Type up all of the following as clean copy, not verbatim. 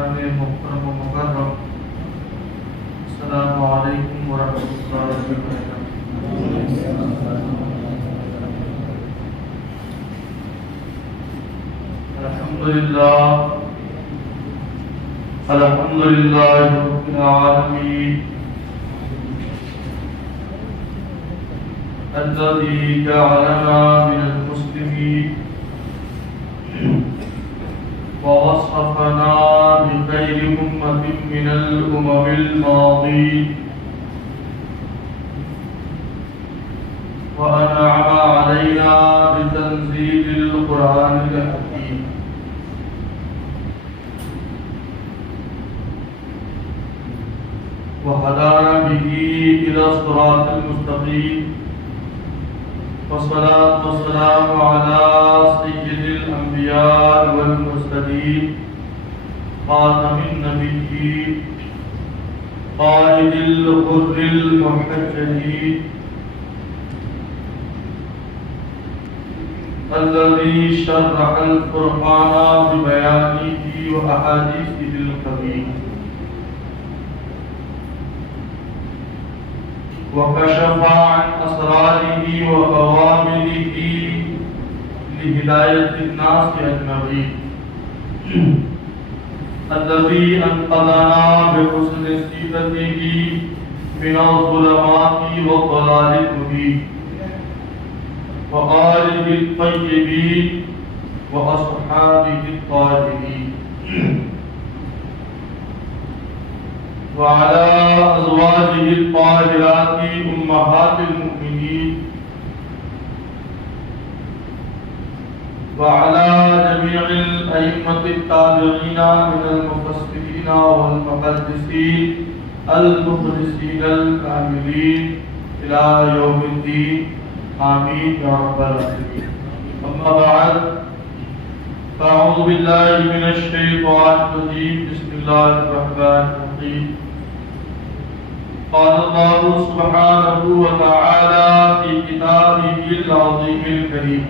حضران محترم و مکرم، السلام علیکم ورحمۃ اللہ وبرکاتہ۔ الحمد للہ رب العالمین الذي جعلنا من المسلمين ووصفنا بخير أمة من الأمم الماضين وأنعم علينا بتنزيل القرآن الحكيم وهدانا به إلى الصراط المستقيم، والصلاة والسلام على سيد الأنبياء والمرسلين خاتم النبيين قائد الغر المحجلين الذي شرح القرآن ببيانه وأحاديثه القديم وكشف عن أسراره وأوامره لهداية الناس أجمعين الذي أنقذنا بحسن سيرته من الظلمات والضلال المبين وآله الطيبين وأصحابه الطاهرين وعلى أزواجه الطاهرات أمهات المؤمنين وعلى جميع الأئمة التابعين من المفسرين والمحدثين المخلصين الكاملين إلى يوم الدين، آمين يا رب العالمين. أما بعد، فأعوذ بالله من الشيطان الرجيم، بسم الله الرحمن الرحيم. قال الله سبحانه وتعالى في كتابه العظيم الكريم: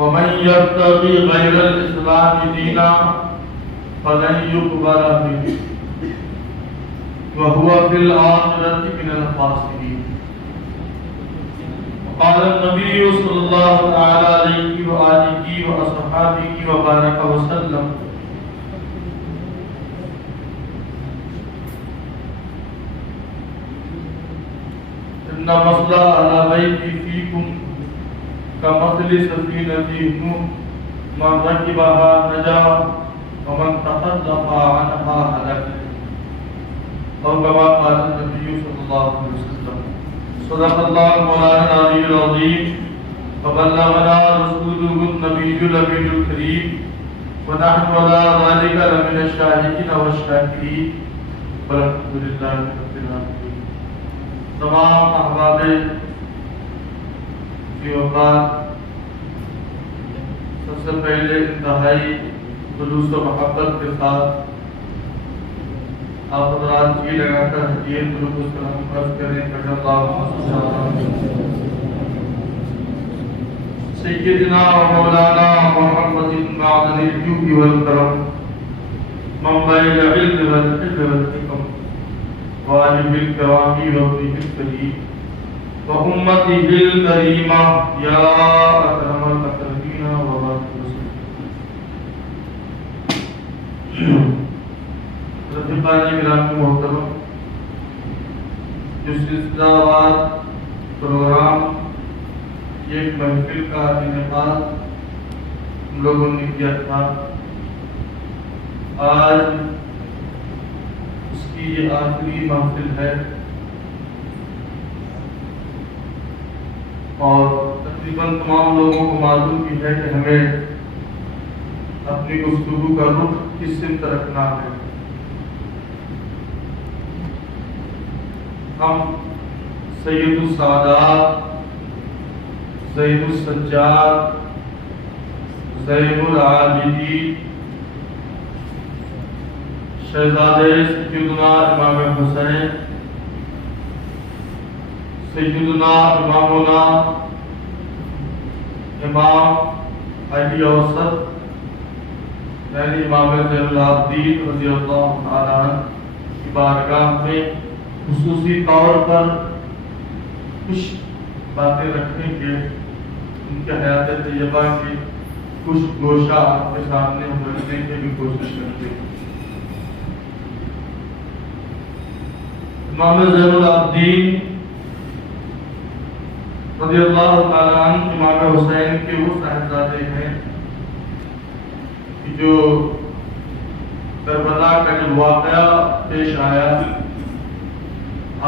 ومن يبتغي غير الإسلام دينا فلن يقبل منه وهو في الآخرة من الخاسرين. قال النبي صلى الله عليه وآله وأصحابه وبارك وسلم: إن مثل أهل بيتي فيكم كمثل سفينة نوح، من ركبها نجا ومن تخلف عنها هلك، أو كما قال النبي صلى الله عليه وسلم. صدق الله مولانا العلي العظيم، وبلغنا رسوله النبي الأمين الكريم، ونحن على ذلك لمن الشاهدين والشاكرين، والحمد لله رب العالمين. تمام احباب کی وفات، سب سے پہلے انتہائی خلوص و محبت کے ساتھ آپ حضرات جی لگا کر حجیت درود و سلام عرض کریں کہ اللہ سیدنا و مولانا محمد معدن الجود والکرم، منبع العلم والحکم والحکم، وآلہ الکرام وابنہ الکریم وأمته الكريمة يا أكرم الأكرمين وبارك وسلم. رفیقان گرامی محترم، جو سلسلہ وار پروگرام ایک محفل کا انعقاد ہم لوگوں نے کیا تھا، آج اس کی یہ آخری محفل ہے اور تقریباً تمام لوگوں کو معلوم بھی ہے کہ ہمیں اپنی گفتگو کا رخ کس سمت رکھنا ہے۔ ہم سید السادات، زین السجاد، زین العابدین، شہزادے سیدنا امام حسین، سیدنا امامنا امام علی اوسط یعنی امام زین العابدین رضی اللہ تعالیٰ عنہ کی بارگاہ میں خصوصی طور پر کچھ باتیں رکھیں کہ ان کے حیات طیبہ کی کچھ گوشہ آپ کے سامنے رکھنے کی بھی کوشش کرتے ہیں۔ امام زین العابدین رضی اللہ تعالیٰ عنہ امام حسین کے وہ صاحبزادے ہیں کہ جو کربلا کا جب واقعہ پیش آیا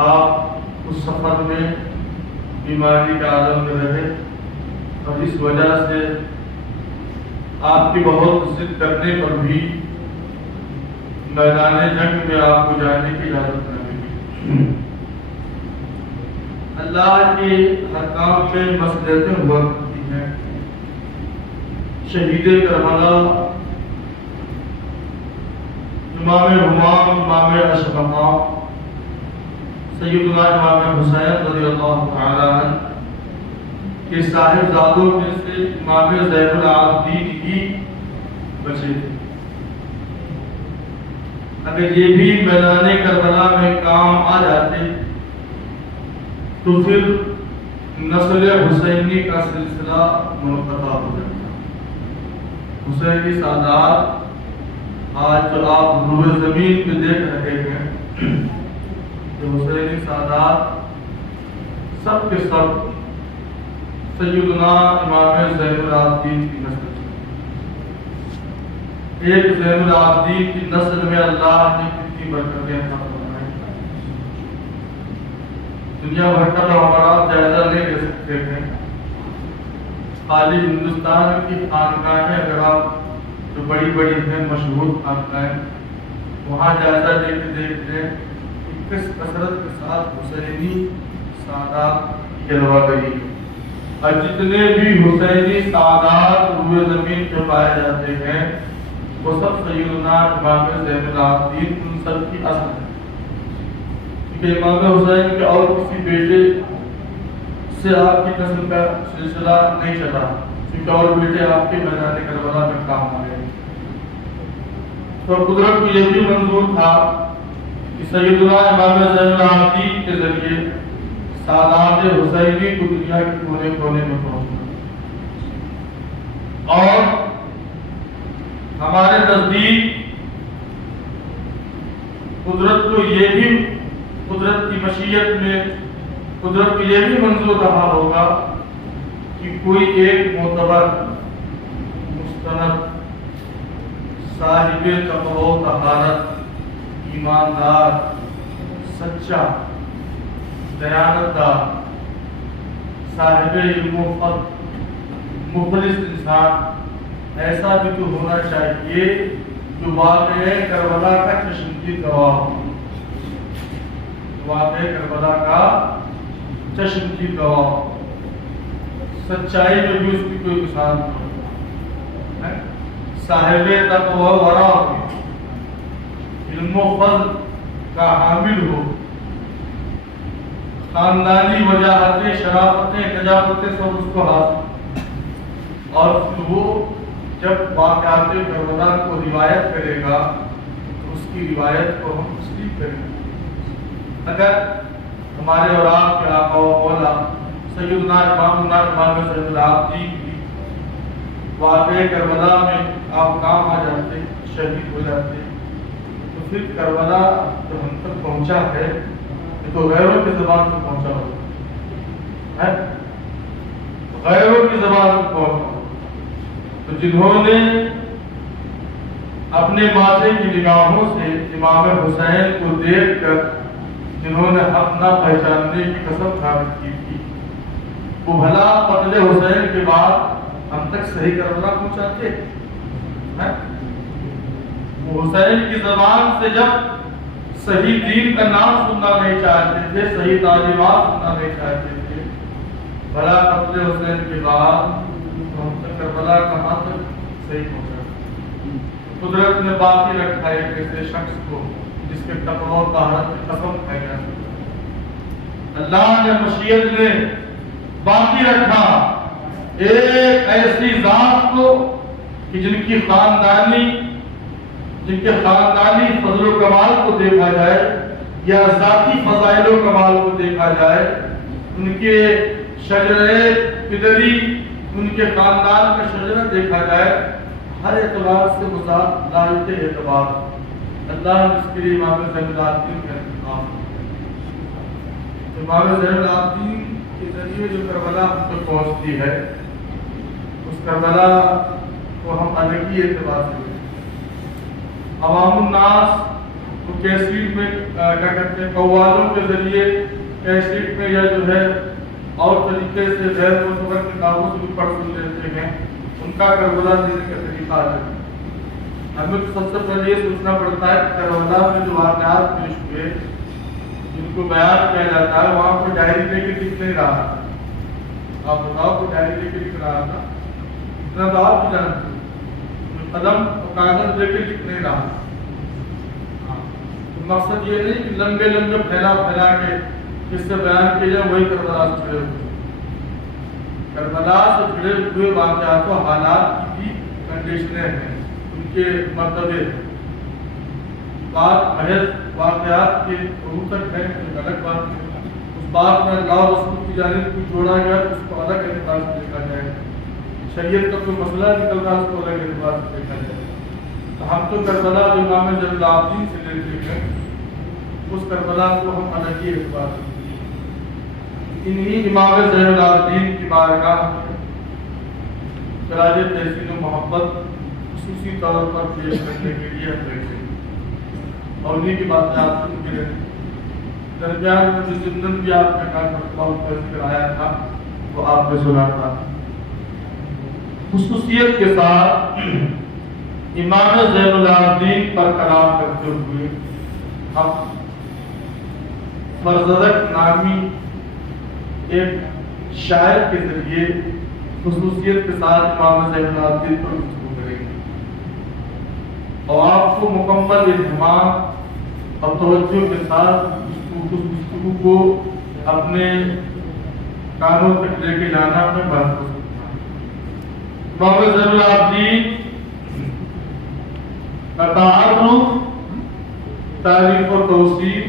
آپ اس سفر میں بیماری کے عالم میں رہے اور اس وجہ سے آپ کی بہت ضد کرنے پر بھی میدان جنگ میں آپ کو جانے کی اجازت نہ ملی۔ اللہ کے حکام میں مصلحتیں ہوا کرتی ہیں۔ شہید کربلا امام ہمام امام اشرف سیدنا امام حسین رضی اللہ تعالی عنہ کے صاحبزادوں میں سے امام زین العابدین ہی بچے تھے۔ اگر یہ بھی میدان کربلا میں کام آ جاتے تو پھر نسل حسینی کا سلسلہ منقطع ہو جاتا۔ حسینی سادات آج جو آپ روئے زمین پہ دیکھ رہے ہیں کہ حسینی سادات سب کے سب سیدنا امام زین العابدین کی نسل سے۔ ایک زین العابدین کی نسل میں اللہ نے کتنی برکتیں عطا فرمائی۔ دنیا بھر کا ہمارا جائزہ نہیں لے سکتے ہیں، خالی ہندوستان کی خانقاہیں اگر آپ جو بڑی بڑی ہیں مشہور خانقاہیں وہاں جائزہ لے کے دیکھ لیں کہ کس کثرت کے ساتھ حسینی سادات جلوہ گری ہے۔ اور جتنے بھی حسینی سادات روئے زمین پہ پائے جاتے ہیں وہ سب سیدنا امام زین العابدین ان سب کی اصل ہے، کیونکہ امام حسین کے اور کسی بیٹے سے آپ کی نسل کا سلسلہ نہیں چلا، کیونکہ اور بیٹے آپ کے میدان کربلا میں کام آ گئے۔ تو قدرت کو یہ بھی منظور تھا کہ سیدنا امام زین العابدین کے ذریعے سادات حسینی کو دنیا کے کونے کونے میں پہنچنا۔ اور ہمارے نزدیک قدرت کو یہ بھی قدرت کی مشیت میں قدرت کو یہ بھی منظور رہا ہوگا کہ کوئی ایک معتبر مستند صاحب تقوی و طہارت ایماندار سچا دیانتدار صاحب علم و فضل مخلص انسان ایسا بھی تو ہونا چاہیے جو واقعہ کربلا کا چشمدید گواہ ہو، واقعہ کربلا کا چشمدید گواہ ہو، سچائی میں بھی اس کی کوئی مثال ہو، صاحب تقوی و ورع ہو، علم و فضل کا حامل ہو، خاندانی وجاہتیں شرافتیں نجافتیں سب اس کو حاصل، اور پھر وہ جب واقعات کربلا کو روایت کرے گا تو اس کی روایت کو ہم تسلیم کریں گے۔ اگر ہمارے اور آپ کے آقا و مولا سیدنا امام زین العابدین کی واقعہ کربلا میں آپ کام آ جاتے، شہید ہو جاتے، تو پھر کربلا جو ہم تک پہنچا ہے یہ تو غیروں کی زبان سے پہنچا ہوگا، غیروں کی زبان سے پہنچا ہوگا۔ تو جنہوں نے اپنے ماتھے کی نگاہوں سے امام حسین کو دیکھ کر جنہوں نے حق نہ پہچاننے کی قسم ثابت کی تھی، وہ بھلا قتل حسین کے بعد ہم تک صحیح کربلا پہنچاتے ہیں؟ وہ حسین کی زبان سے جب صحیح دین کا نام سننا نہیں چاہتے تھے، صحیح تعلیمات سننا نہیں چاہتے تھے، بھلا قتل حسین کے بعد ہم تک کربلا کہاں تک صحیح پہنچا؟ قدرت نے باقی رکھا ایک ایسے شخص کو جس کے تقوی و طہارت کی قسم کھائی جا سکتی۔ اللہ نے مشیت نے باقی رکھا ایک ایسی ذات کو کہ جن کے خاندانی فضل و کمال کو دیکھا جائے یا ذاتی فضائل و کمال کو دیکھا جائے، ان کے شجرے پدری، ان کے خاندان کا شجرہ دیکھا جائے، ہر اعتبار سے وہ ذات لائق اعتبار، اللہ نے اس کے لیے امام زین العابدین کا انتخاب کیا۔ امام زین العابدین کے ذریعے جو کربلا ہم تک پہنچتی ہے، اس کربلا کو ہم الگ ہی اعتبار سے عوام الناس کو کیسٹ میں کیا کہتے ہیں، قوالوں کے ذریعے کیسٹ میں یا جو ہے اور طریقے سے غیر معتبر کتابوں سے بھی پڑھ سن لیتے ہیں، ان کا کربلا دینے کا طریقہ ہے۔ ہمیں تو سب سے پہلے یہ سوچنا پڑتا ہے کہ کربلا میں جو واقعات پیش ہوئے، جن کو بیان کیا جاتا ہے، وہاں کوئی ڈائری لے کے لکھ نہیں رہا تھا۔ آپ بتاؤ کوئی ڈائری لے کے لکھ رہا تھا؟ اتنا تو آپ بھی جانتے ہیں، قلم اور کاغذ لے کے لکھ نہیں رہا۔ مقصد یہ نہیں کہ لمبے پھیلا کے اس سے بیان کیے جائے، وہی کربلا سے جڑے ہوئے۔ کربلا سے جڑے ہوئے واقعات و حالات کی بھی کنڈیشنیں ہیں، ان کے مرتبے بات محض واقعات کے روح تک ہے، ایک الگ بات ہے۔ اس بات میں اللہ و رسول کی جانب کو جوڑا گیا تو اس کو الگ اعتبار سے دیکھا جائے، شریعت کا کوئی مسئلہ نکل رہا ہے اس کو الگ اعتبار سے دیکھا جائے۔ تو ہم تو کربلا جو امام زین العابدین سے لیتے ہیں، اس کربلا کو ہم الگ ہی اعتبار سے انہی امام زین العابدین کی بارگاہ خراج تحسین و محبت خصوصی طور پر پیش کرنے کے لیے ہم بیٹھے اور انہی کی باتیں آپ سن کے رہے۔ درمیان میں جو زندن بھی آپ نے کہا مرتبہ کا ذکر آیا تھا وہ آپ نے سنا تھا۔ خصوصیت کے ساتھ امام زین العابدین پر کلام کرتے ہوئے ہم فرزدق نامی ایک شاعر کے ذریعے خصوصیت کے ساتھ امام زین العابدین پر گفتگو کریں گے اور آپ کو مکمل اہتمام اور توجہ کے ساتھ گفتگو کو اپنے کانوں تک لے کے جانا میں بات ہو سکتا ہے۔ امام زین العابدین کا تعارف، تعریف و توصیف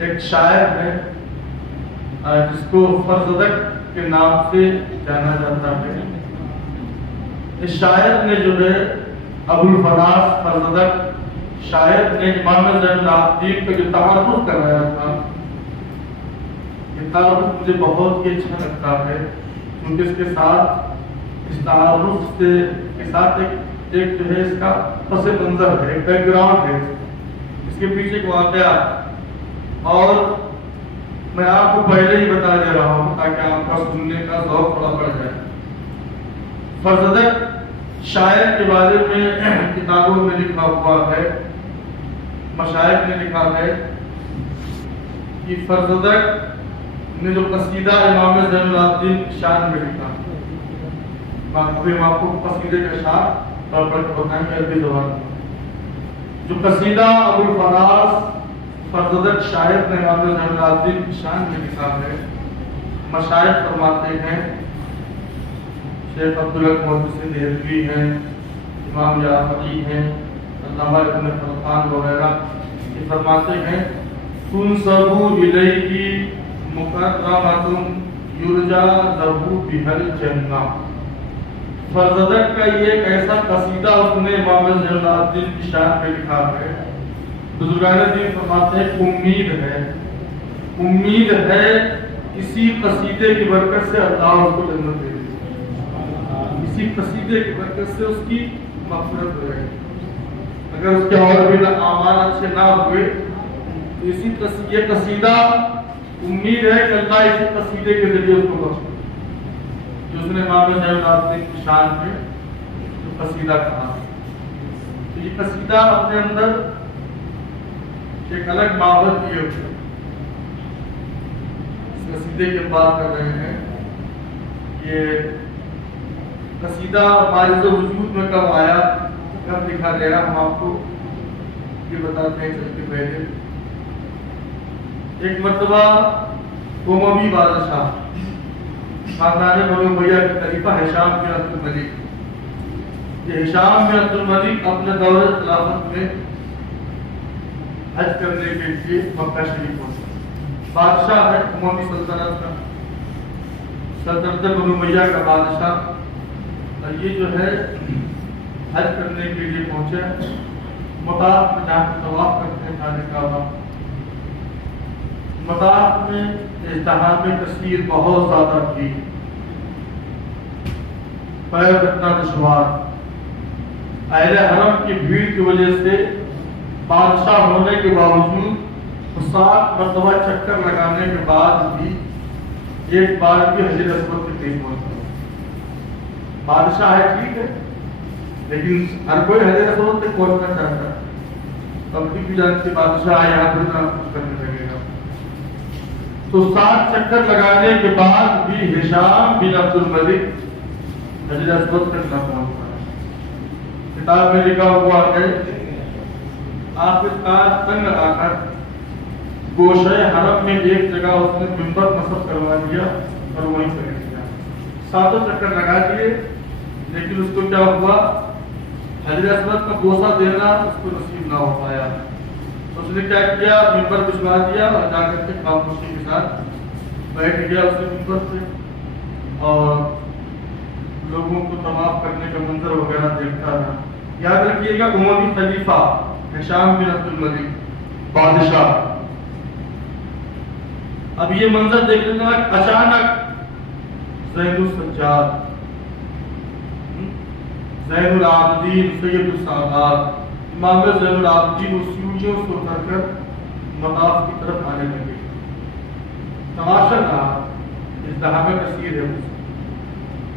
ایک شاعر ہے جس کو فرزدق کے نام سے جانا جاتا ہے۔ اس شاعر نے جو ہے ابو الفراز فرزدق شاعر نے امام زین العابدین کا جو تعارف کرایا تھا، یہ تعارف مجھے بہت ہی اچھا لگتا ہے، کیونکہ اس کے ساتھ اس تعارف سے کے ساتھ ایک جو ہے اس کا پس منظر ہے، ایک بیک گراؤنڈ ہے، اس کے پیچھے ایک واقعہ، اور میں آپ کو پہلے ہی بتا دے رہا ہوں تاکہ آپ کا سننے کا ذوق تھوڑا بڑھ جائے۔ فرزدق شاعر کے بارے میں کتابوں میں لکھا ہوا ہے، مشائخ نے لکھا ہے کہ فرزدق نے جو قصیدہ امام زین العابدین کی شان میں لکھا، ابھی ہم آپ کو قصیدے کا شان طور پر بتائیں گے عربی زبان میں۔ جو قصیدہ ابو الفراز فرزدق شاعر نے امام زین العابدین کی شان میں لکھا ہے، مشائخ فرماتے ہیں، شیخ عبدالحق محدث دہلوی ہیں، امام جعفری ہیں، علامہ ابن خلقان وغیرہ، یہ فرماتے ہیں تنسب الیہ مکرمۃ یرجا لہ بہا الجنہ۔ فرزدق کا یہ ایک ایسا قصیدہ اس نے امام زین العابدین کی شان میں لکھا ہے، بزرگان دین فرماتے ہیں امید ہے اسی قصیدے کی برکت سے اللہ اس کو جنت دے دے، اسی قصیدے کی برکت سے اس کی مغفرت ہو جائے۔ اگر اس کے اور بھی اعمال اچھے نہ ہوئے تو یہ قصیدہ امید ہے کہ اللہ اسی قصیدے کے ذریعے اس کو بخش دے، جو اس نے امام زین العابدین کی شان میں جو قصیدہ کہا۔ تو یہ قصیدہ اپنے اندر ایک الگ ماحول دیے ہوئے، اس قصیدے کی بات کر رہے ہیں۔ یہ قصیدہ بارز وجود میں کب آیا، کب لکھا گیا، ہم آپ کو یہ بتاتے ہیں چل کے پہلے۔ ایک مرتبہ اموی بادشاہ خاندان بنو امیہ کے خلیفہ ہشام بن عبد الملک۔ یہ ہشام بن عبد الملک اپنے دور خلافت میں حج کرنے کے لیے مکہ شریف پہنچا۔ بادشاہ ہے اموی سلطنت کا، سلطنت بنو امیہ کا بادشاہ، اور یہ جو ہے حج کرنے کے لیے پہنچے۔ مطاف میں جا کے طواف کرتے ہیں خانہ کعبہ۔ مطاف میں ازدحام کثیر بہت زیادہ تھی، پیر رکھنا دشوار۔ اہل حرم کی بھیڑ کی وجہ سے بادشاہ ہونے کے باوجود 7 مرتبہ چکر لگانے کے بعد بھی ایک بار بھی حجر اسود کے قریب پہنچا۔ بادشاہ ہے ٹھیک ہے، لیکن ہر کوئی حجر اسود تک پہنچنا چاہتا ہے۔ پبلک بھی جانتی بادشاہ یہاں پر کچھ کرنے لگے گا، تو 7 چکر لگانے کے بعد بھی ہشام بن عبد الملک حجر اسود تک نہ پہنچا۔ کتاب میں لکھا ہوا ہے آخرکار تنگ آ کر گوشہ حرم میں ایک جگہ اس نے منبر نصب کروا دیا اور وہیں سے رہ گیا۔ 7 چکر لگا دیے، لیکن اس کو کیا ہوا، حجر اسود کا بوسہ دینا اس کو نصیب نہ ہو پایا۔ اس نے کیا کیا، منبر بچھوا دیا اور جا کر کے خاموشی کے ساتھ بیٹھ گیا اس منبر پہ اور لوگوں کو طواف کرنے کا منظر وغیرہ دیکھتا رہا۔ یاد رکھیے گا اموی خلیفہ ہشام بن عبد الملک بادشاہ۔ اب یہ منظر دیکھنے کے بعد اچانک زین السجاد، زین العابدین، سید السادات، امام زین العابدین سیڑھیوں سے اتر کر مطاف کی طرف آنے لگے۔ تماشا رہا، ازدحام کثیر ہے،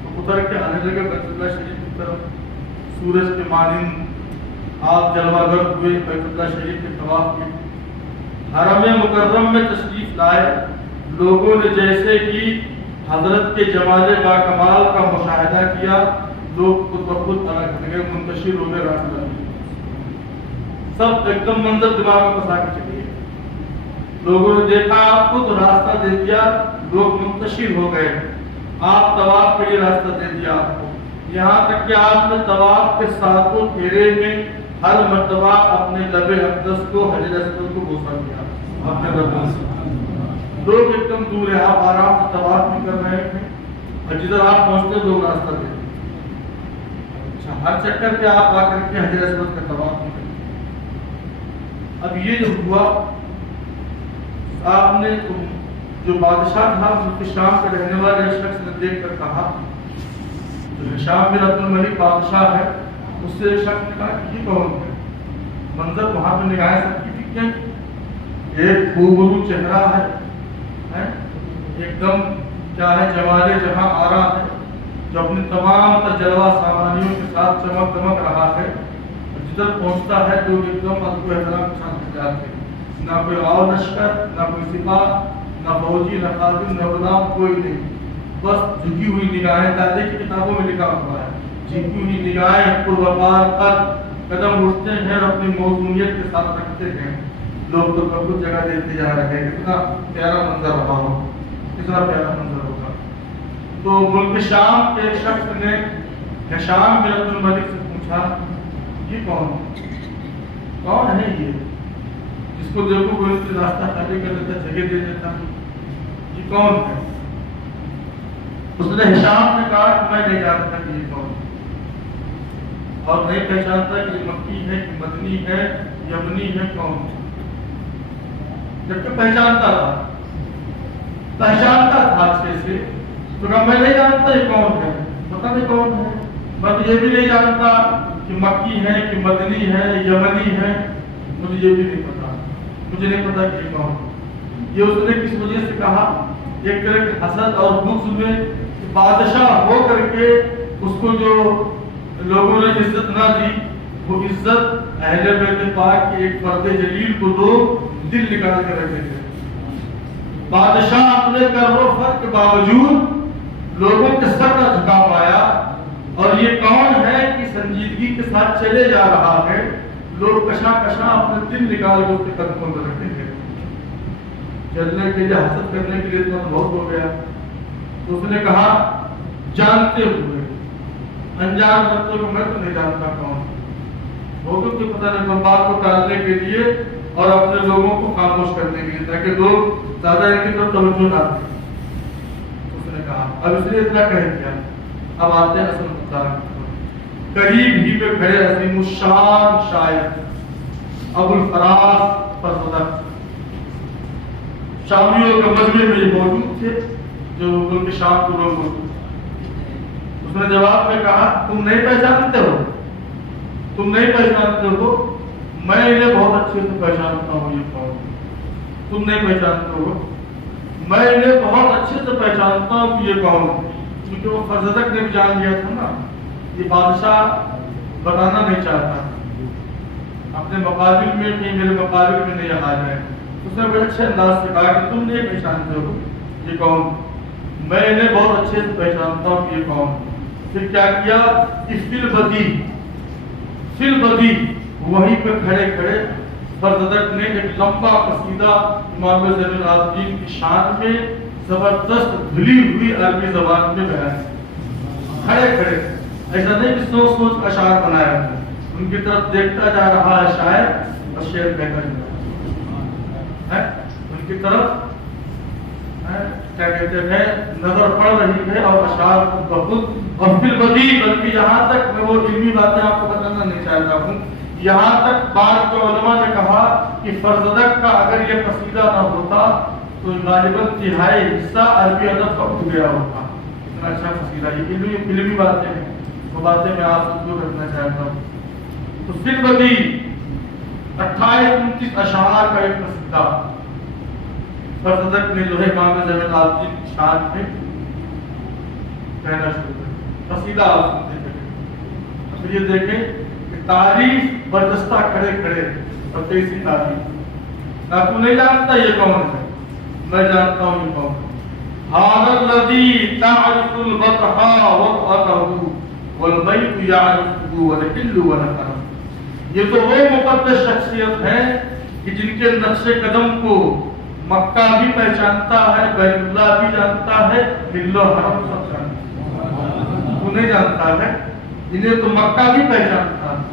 تو اتر کے آنے لگے بیت اللہ شریف کی طرف۔ سورج کے مانند آپ جلوہ گر ہوئے، بیت اللہ شریف کے طواف کیے، حرم مکرم میں تشریف لائے۔ لوگوں نے جیسے کہ حضرت کے جمال با کمال کا مشاہدہ کیا، لوگ خود بخود الگ جگہ منتشر ہو گئے، راستہ سب ایک دم منظر دماغ میں پسا کے چلے گئے۔ لوگوں نے دیکھا آپ کو تو راستہ دے دیا، لوگ منتشر ہو گئے۔ آپ طواف کے لیے راستہ دے دیا آپ کو، یہاں تک کہ آپ نے طواف کے 7 پھیرے میں ہر مرتبہ اپنے لب اقدس کو، حجر اسود کو بوسہ دیا اپنے لبوں سے۔ لوگ ایک دم دور ہے، آپ آرام سے طواف بھی کر رہے ہیں اور جدھر آپ پہنچتے لوگ راستہ دیتے۔ اچھا، ہر چکر پہ آپ آ کر کے حجر اسود کا طواف بھی کرتے۔ اب یہ جو ہوا، آپ نے جو بادشاہ تھا ملک شام کے رہنے والے شخص نے دیکھ کر کہا، جو ہشام بن عبد الملک بادشاہ ہے، اس سے ایک شخص نے کہا کہ یہ کون ہے؟ منظر وہاں پہ نگاہیں سب کی ٹھیک ہیں، ایک خوبرو چہرہ ہے، ایک دم کیا ہے، جمال جہاں آ رہا ہے، جو اپنے تمام تر جلوہ سامانیوں کے ساتھ چمک دمک رہا ہے۔ جدھر پہنچتا ہے تو ایک دم ادب و احترام کے ساتھ جاتے ہیں، نہ کوئی آؤ لشکر، نہ کوئی سپاہ، نہ فوجی، نہ خادم، نہ غلام، کوئی نہیں، بس جھکی ہوئی نگاہیں۔ تاریخ کی کتابوں میں لکھا ہوا ہے، جھکی ہوئی نگاہیں، پروپار قدم اٹھتے ہیں اور اپنی موزونیت کے ساتھ رکھتے ہیں۔ لوگ تو کچھ جگہ دیتے جا رہے ہیں، کتنا پیارا منظر رہا ہو، کتنا پیارا منظر ہوگا۔ تو ملک شام کے ایک شخص نے ہشام بن عبد الملک سے پوچھا، یہ کون ہے یہ جس کو دیکھو وہ اس راستہ خالی کر دیتا، جگہ دے دیتا، یہ کون ہے؟ اس نے ہشام نے کہا کہ میں نہیں جانتا کہ یہ کون ہے، اور نہیں پہچانتا کہ یہ مکی ہے کہ مدنی ہے، یمنی ہے، کون ہے؟ جبکہ پہچانتا تھا اچھے سے، تو کہا میں نہیں جانتا یہ کون ہے، پتہ نہیں کون ہے، میں یہ بھی نہیں جانتا کہ مکی ہے کہ مدنی ہے، یمنی ہے، مجھے یہ بھی نہیں پتا، مجھے نہیں پتا کہ یہ کون ہے۔ یہ اس نے کس وجہ سے کہا، ایک طرح کے حسد اور بغض میں، بادشاہ ہو کر کے اس کو جو لوگوں نے عزت نہ دی، وہ عزت اہل بیت پاک کے ایک فرد جلیل کو لوگ دل نکال کر رکھے تھے۔ بادشاہ اپنے کر و فر کے باوجود لوگوں کے سر نہ جھکا پایا، اور یہ کون ہے کہ سنجیدگی کے ساتھ چلے جا رہا ہے، لوگ کشا اپنے دل نکال کے اس کے قدموں میں رکھتے تھے۔ چلنے کے لیے، حسد کرنے کے لیے تو بہت ہو گیا، تو اس نے کہا جانتے ہوئے، انجان بچوں کو میں تو نہیں جانتا کون وہ تو پتہ نہیں بات کو ٹالنے کے لیے اور اپنے لوگوں کو خاموش کرنے کے لیے تاکہ لوگ زیادہ ان کی طرف توجہ نہ دیں۔ اس نے کہا اب اس نے اتنا کہہ دیا، اب آتے ہیں اصل مدعا کی طرف۔ قریب ہی پہ کھڑے عظیم الشان شاعر ابو الفراز فرزدق، شامیوں کے مجمع میں یہ موجود تھے جو ان کے شام کو لوگ موجود تھے۔ اس نے جواب میں کہا تم نہیں پہچانتے ہو، تم نہیں پہچانتے ہو، میں انہیں بہت اچھے سے پہچانتا ہوں، یہ کون؟ تم نہیں پہچانتے ہو، میں انہیں بہت اچھے سے پہچانتا ہوں کہ یہ کون ہے، کیونکہ وہ فرزدق نے بھی جان لیا تھا نا، یہ بادشاہ بتانا نہیں چاہتا اپنے مقابل میں کہ میرے مقابل میں نہیں آ جائے۔ اس نے بڑے اچھے انداز سے کہا کہ تم نہیں پہچانتے ہو یہ کون، میں انہیں بہت اچھے سے پہچانتا ہوں کہ یہ کون۔ پھر کیا کیا کہ فی البدی وہیں پہ کھڑے کھڑے فرزدق نے ایک لمبا قصیدہ امام زین العابدین کی شان میں زبردست دھلی ہوئی عربی زبان میں بیان کھڑے کھڑے، ایسا نہیں کہ سوچ سوچ اشعار بنایا ہے، ان کی طرف دیکھتا جا رہا ہے شاعر اور شعر کہتا جا رہا ہے، ان کی طرف کیا کہتے ہیں نظر پڑ رہی ہے اور اشعار کو بخود اور پھر بدی، بلکہ یہاں تک میں وہ علمی باتیں آپ کو بتانا نہیں چاہتا ہوں، یہاں تک بعض جو علماء نے کہا کہ فرزدق کا اگر یہ قصیدہ نہ ہوتا تو غالباً تہائی حصہ عربی ادب کا اٹھ گیا ہوتا، اتنا اچھا قصیدہ، یہ علمی باتیں ہیں، وہ باتیں میں آپ سے دور رکھنا چاہتا ہوں۔ تو پھر بدی 28-29 اشعار کا ایک قصیدہ فرزدق نے جو ہے امام زین العابدین کی شان میں کہنا شروع کیا، قصیدہ آپ سنتے چلے۔ پھر یہ دیکھیں کہ تعریف برجستہ کھڑے کھڑے اور کیسی تعریف، نہ تو نہیں جانتا یہ کون ہے، میں جانتا ہوں یہ کون ہے۔ هذا الذي تعرف البطحاء وطأته والبيت يعرفه والحل والحرم، یہ تو وہ مقدس شخصیت ہے کہ جن کے نقش قدم کو مکہ بھی پہچانتا ہے، بیت اللہ بھی جانتا ہے، حل و حرم سب جانتا ہے۔ تو نہیں جانتا ہے، انہیں تو مکہ بھی پہچانتا ہے،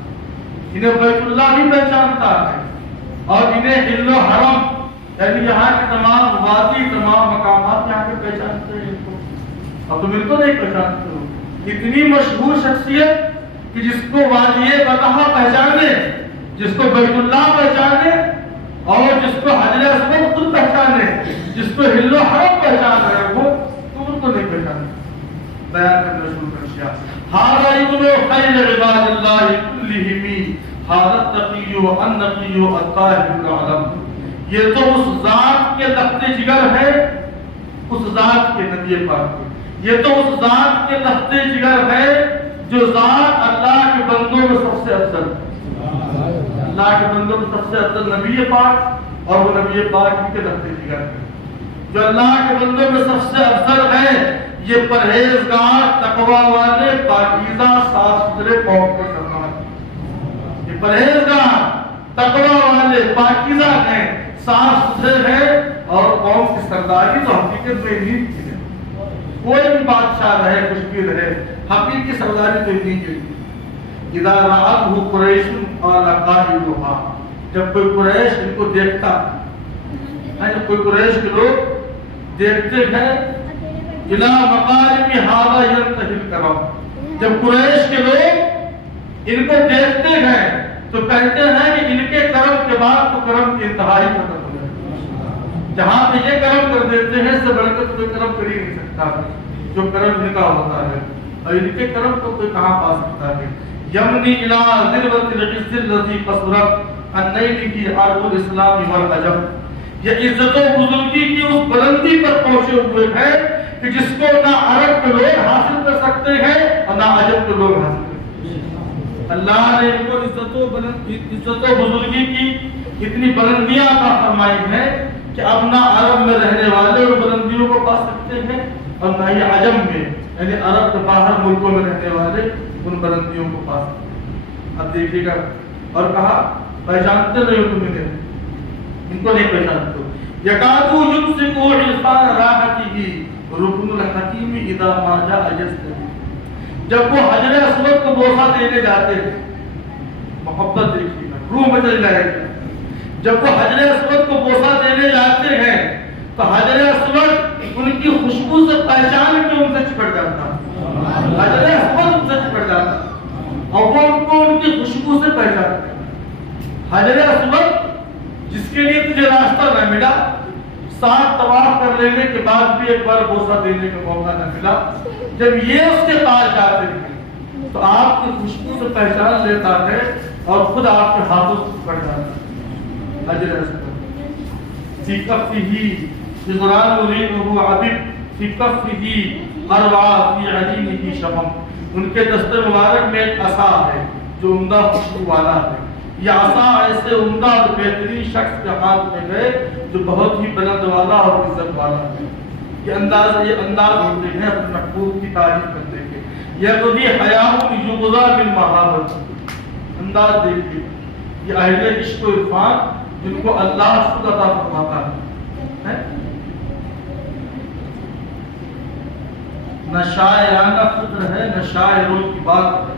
انہیں بیت اللہ بھی پہچانتا ہے، اور انہیں حل و حرم یعنی یہاں کے تمام وادی تمام مقامات یہاں کے پہچانتے ہیں، اور تم ان کو نہیں پہچانتے ہو۔ اتنی مشہور شخصیت کہ جس کو وادی بطحا پہچانے، جس کو بیت اللہ پہچانے، اور جس کو حجر اسود خود پہچانے، جس کو حل و حرم پہچان رہے وہ تم ان کو نہیں پہچانے۔ بیان کرنا شروع کر دیا، ھذا ابن خیر عباد اللہ کلہم، ھذا التقی النقی الطاہر العلم، یہ تو اس ذات کے لخت جگر ہے، اس ذات کے نبی پاک کے، یہ تو اس ذات کے لخت جگر ہے جو ذات اللہ کے بندوں میں سب سے افضل، اللہ کے بندوں میں سب سے افضل نبی پاک، اور وہ نبی پاک ہی کے لخت جگر ہے جو اللہ کے بندوں میں سب سے افضل ہے۔ یہ پرہیزگار تقوی والے پاکیزہ صاف ستھرے قوم کے سردار، یہ پرہیزگار تقوی والے پاکیزہ ہیں، صاف ستھرے ہیں، اور قوم کی سرداری تو حقیقت میں نہیں کی ہے۔ کوئی بھی بادشاہ رہے کچھ بھی رہے، حقیقی سرداری تو نہیں کی۔ اذا رأته قریش قال قائلها، جب کوئی قریش ان کو دیکھتا ہے، جب کوئی قریش کے لوگ دیکھتے ہیں، الى مقالب ھذا ينتهي الكرم، جب قریش کے لوگ ان کو دیکھتے ہیں تو کہتے ہیں کہ ان کے کرم کے بعد تو کرم کی انتہائی ختم ہو جائے، جہاں پہ یہ کرم کر دیتے ہیں اس سے بڑھ کر کوئی کرم کر ہی نہیں سکتا جو کرم ان کا ہوتا ہے، اور ان کے کرم کو کوئی کہاں پا سکتا ہے۔ یمنی الى ذروة العز الذی قصرت عن نیلہ عرب الاسلام والعجم، یہ عزت و بزرگی کی اس بلندی پر پہنچے ہوئے ہیں کہ جس کو نہ عرب کے لوگ حاصل کر سکتے ہیں اور نہ عجم کے لوگ حاصل کر سکتے ہیں۔ اللہ نے ان کو عزت و بزرگی کی اتنی بلندیاں عطا فرمائی ہیں کہ اب نہ عرب میں رہنے والے ان بلندیوں کو پا سکتے ہیں اور نہ ہی عجم میں یعنی عرب کے باہر ملکوں میں رہنے والے ان بلندیوں کو پا سکتے ہیں۔ اب دیکھیے گا، اور کہا پہچانتے نہیں ہو تم انہیں، ان کو نہیں پہچانتے ہو۔ یکادو یمسکو عرفان راحتہ رکن الحق الحکیم اذا ما جاء یستبی، جب وہ حجر اسود کو بوسہ دینے جاتے ہیں، محبت دیکھیے گا، روح میں چل جائے گا، جب وہ حجر اسود کو بوسہ دینے جاتے ہیں تو حجر اسود ان کی خوشبو سے پہچان کے ان سے چپٹ جاتا، حجر اسود ان سے چپٹ جاتا اور وہ ان کو ان کی خوشبو سے پہچانتے ہیں۔ حجر اسود جس کے لیے تجھے راستہ نہ ملا، 7 طواف کر لینے کے بعد بھی ایک بار بوسہ دینے کا موقع نہ ملا، جب یہ اس کے پاس جاتے ہیں تو آپ کی خوشبو سے پہچان لیتا ہے اور خود آپ کے ہاتھوں سے پڑ جاتا ہے۔ حجر اسود فی کفہ حضران ریحہ عبد فی کفہ اروع فی عجینہ شمم، ان کے دست مبارک میں ایک عصا ہے جو عمدہ خوشبو والا ہے، یہ عصا ایسے عمدہ اور بہترین شخص کے ہاتھ میں ہے جو بہت ہی بلند والا اور عزت والا ہے۔ یہ انداز ہوتے ہیں اپنے محبوب کی تعریف کرنے کے، یقضی حیاء یغضا بالمحابۃ، انداز دیکھیے، یہ اہل عشق و عرفان جن کو اللہ خود عطا فرماتا ہے۔ نہ شاعرانہ فکر ہے نہ شاعروں کی بات ہے،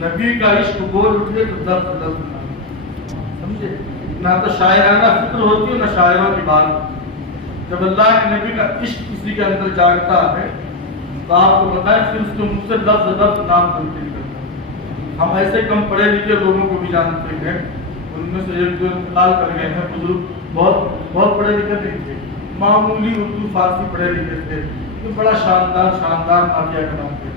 نبی کا عشق بول اٹھے تو درد درد سمجھے، نہ تو شاعرانہ فکر ہوتی ہے نہ شاعروں کی بات۔ جب اللہ کے نبی کا عشق کسی کے اندر جاگتا ہے تو آپ کو بتائیں پھر اس کے منہ سے لفظ لفظ نام تبدیل کرتا ہے۔ ہم ایسے کم پڑھے لکھے لوگوں کو بھی جانتے ہیں، ان میں سے ایک دو انتقال کر گئے ہیں بزرگ، بہت پڑھے لکھے نہیں تھے، معمولی اردو فارسی پڑھے لکھے تھے، تو بڑا شاندار نعتیہ کلام تھے،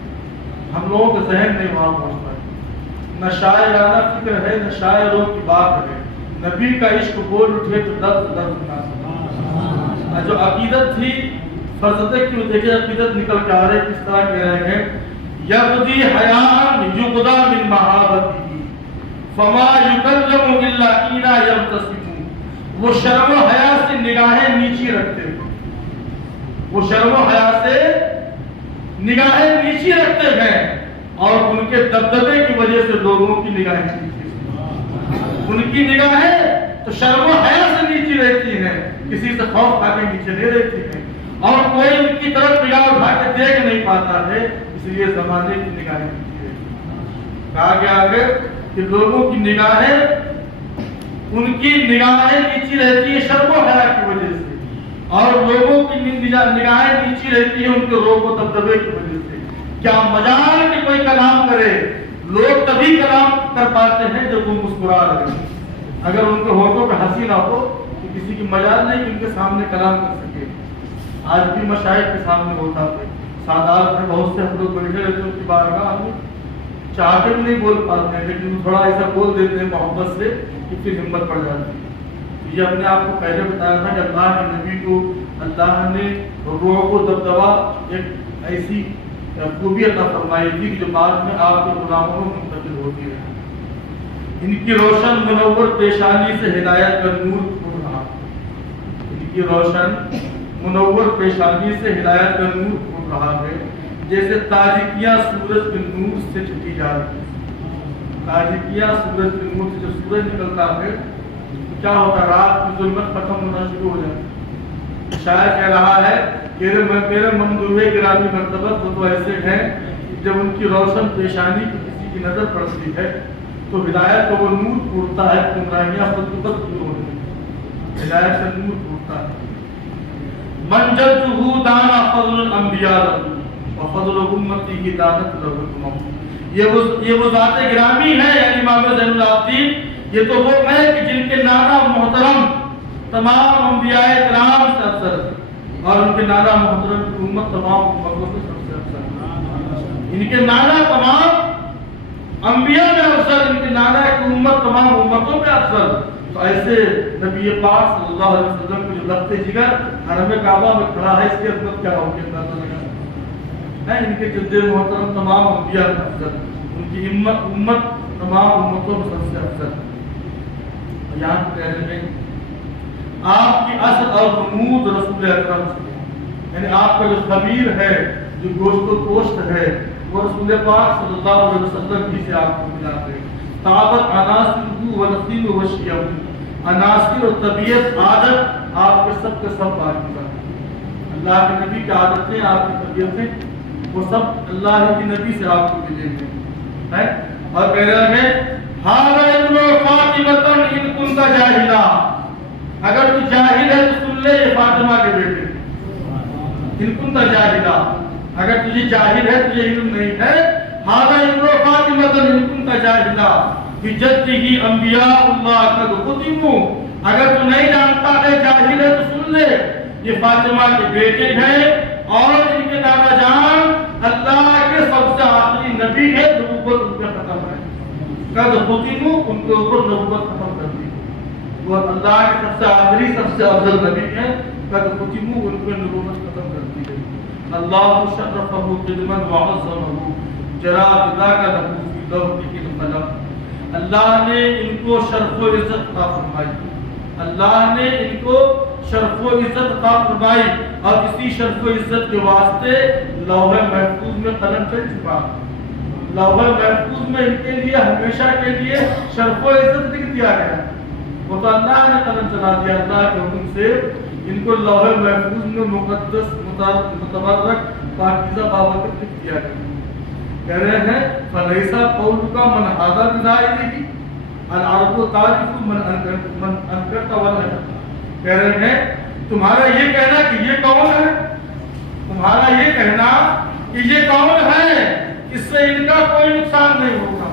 ہم لوگوں کا ذہن نہیں وہاں پہنچتا ہے۔ نہ شاعرانہ فکر ہے نہ شاعروں کی بات ہے، نبی کا عشق بول اٹھے تو درد درد نہ۔ جو عقیدت تھی فرضتے کیوں دیکھے عقیدت نکل کے آ رہے کس طرح کہہ رہے ہیں، یغضی حیاء یغضا من محابتہ فما یکلم الا حین یبتسم، وہ شرم و حیا سے نگاہیں نیچی رکھتے ہیں، وہ شرم و حیا سے نگاہیں نیچی رکھتے ہیں اور ان کے دبدبے کی وجہ سے لوگوں کی نگاہیں نیچی، ان کی نگاہیں تو شرم و حیا سے نیچی رہتی ہیں، کسی سے خوف کھا کے نیچے نہیں رہتی ہیں، اور کوئی ان کی طرف نگاہ اٹھا کے دیکھ نہیں پاتا ہے، اس لیے زمانے کی نگاہیں نیچی رہتی ہیں۔ کہا گیا آگے کہ لوگوں کی نگاہیں، ان کی نگاہیں نیچی رہتی ہے شرم و حیا کی وجہ سے، اور لوگوں کی نگاہیں نیچی رہتی ہیں ان کے روب و دبدبے کی وجہ سے۔ کیا مجال کہ کوئی کلام کرے، لوگ تبھی کلام کر پاتے ہیں جب وہ مسکرا رہے ہیں، اگر ان کے ہونٹوں پہ ہنسی نہ ہو تو کسی کی مجال نہیں کہ ان کے سامنے کلام کر سکے۔ آج بھی مشائخ کے سامنے ہوتا ہے، سادات میں بہت سے ہم لوگ بیٹھے رہتے ہیں ان کی بارگاہ میں، چاہ کے بھی نہیں بول پاتے ہیں لیکن تھوڑا ایسا بول دیتے ہیں محبت سے کہ پھر ہمت پڑ جاتی ہے۔ یہ ہم نے آپ کو پہلے بتایا تھا کہ اللہ کے نبی کو اللہ نے روح و دبدبا ایک ایسی خوبی عطا فرمائی تھی کہ جو بعد میں آپ کے غلاموں میں منتقل ہوتی ہے۔ ان کی روشن منور پیشانی سے ہدایت کا نور پھوٹ رہا، ان کی روشن منور پیشانی سے ہدایت کا نور پھوٹ رہا ہے، جیسے تاریکیاں سورج کے نور سے چھٹی جا رہی ہیں۔ تاریکیاں سورج کے نور سے، جب سورج نکلتا ہے تو کیا ہوتا ہے، رات کی ظلمت ختم ہونا شروع ہو جاتی ہے۔ شاعر کہہ رہا ہے کہ میرے ممدوح گرامی مرتبت وہ تو ایسے ہیں جب ان کی روشن پیشانی کی کسی کی نظر پڑتی ہے تو ہدایت کو وہ نور پھوٹتا ہے، گمراہیاں خود بخود دور ہوتی ہیں، ہدایت سے نور پھوٹتا ہے۔ من جدہ دانا فضل الانبیاء وفضل امتی دانت له الامم، یہ وہ ذات گرامی ہے یعنی امام زین العابدین، یہ تو وہ ہے کہ جن کے نانا محترم تمام انبیاء کرام سے افضل، اور ان کے نانا محترم کی امت تمام امتوں سے سب سے افضل، ان کے نانا تمام انبیاء میں افضل، ان کے نانا کی امت تمام امتوں میں افضل۔ تو ایسے نبی پاک صلی اللہ علیہ وسلم کو جو لخت جگر حرم کعبہ میں کھڑا ہے، اس کی عظمت کیا ہوگی اندازہ لگا ہے۔ ان کے جد محترم تمام انبیاء میں افضل، ان کی امت تمام امتوں میں سب سے افضل۔ یہاں کہہ رہے ہیں آپ کی اصل اور رموز رسول اکرم سے، یعنی آپ کا جو خمیر ہے، جو گوشت و گوشت ہے، وہ رسول پاک صلی اللہ علیہ وسلم ہی سے آپ کو ملاتے ہیں۔ طابت عناصر و نصیب و شیعہ، عناصر اور طبیعت عادت آپ کے سب پاکیزہ ہیں۔ اللہ کے نبی کی عادتیں، آپ کی طبیعتیں، وہ سب اللہ کے نبی سے آپ کو ملے ہیں. اور کہہ رہے ہیں ہاذا ابن فاطمہ ان کنت جاہلا، اگر تو جاہل ہے تو سن لے یہ فاطمہ کے بیٹے. ان کنت جاہلا، اگر تجھے جاہل ہے، تجھے علم نہیں ہے. ہاذا ابن فاطمہ ان کنت جاہلا بجدہ انبیاء اللہ قد ختموا، اگر تو نہیں جانتا ہے، جاہل ہے تو سن لے یہ فاطمہ کے بیٹے ہیں اور ان کے دادا جان اللہ کے سب سے آخری نبی ہے، نبوت ان پہ ختم ہے. قد ختموا، ان کے اوپر نبوت ختم کر دی. وہ اللہ کے سب سے آخری، سب سے افضل نبی ہیں. قد ختموا، ان پہ نبوت ختم کر دی گئی. اللہ شرفہ قدما وعظمہ جرا بذاک لہ فی لوحہ القلم. اللہ نے ان کو شرف و عزت عطا فرمائی. اللہ نے ان کو شرف و عزت عطا فرمائی اور اسی شرف و عزت کے واسطے لوح محفوظ میں قلم چل چکا. لوح محفوظ میں ان کے لیے ہمیشہ کے لیے شرف و عزت لکھ دیا گیا. وہ تو اللہ نے قلم چلا دیا. اللہ کے حکم سے ان کو لوح محفوظ میں مقدس متبرک پاکیزہ بابرکت لکھ دیا گیا. کہہ رہے ہیں فلیسا قولک من ھذا بظاہرہ العرب تعرف من انکرت ولا. کہہ رہے ہیں تمہارا یہ کہنا کہ یہ کون ہے، تمہارا یہ کہنا کہ یہ کون ہے، اس سے ان کا کوئی نقصان نہیں ہوگا.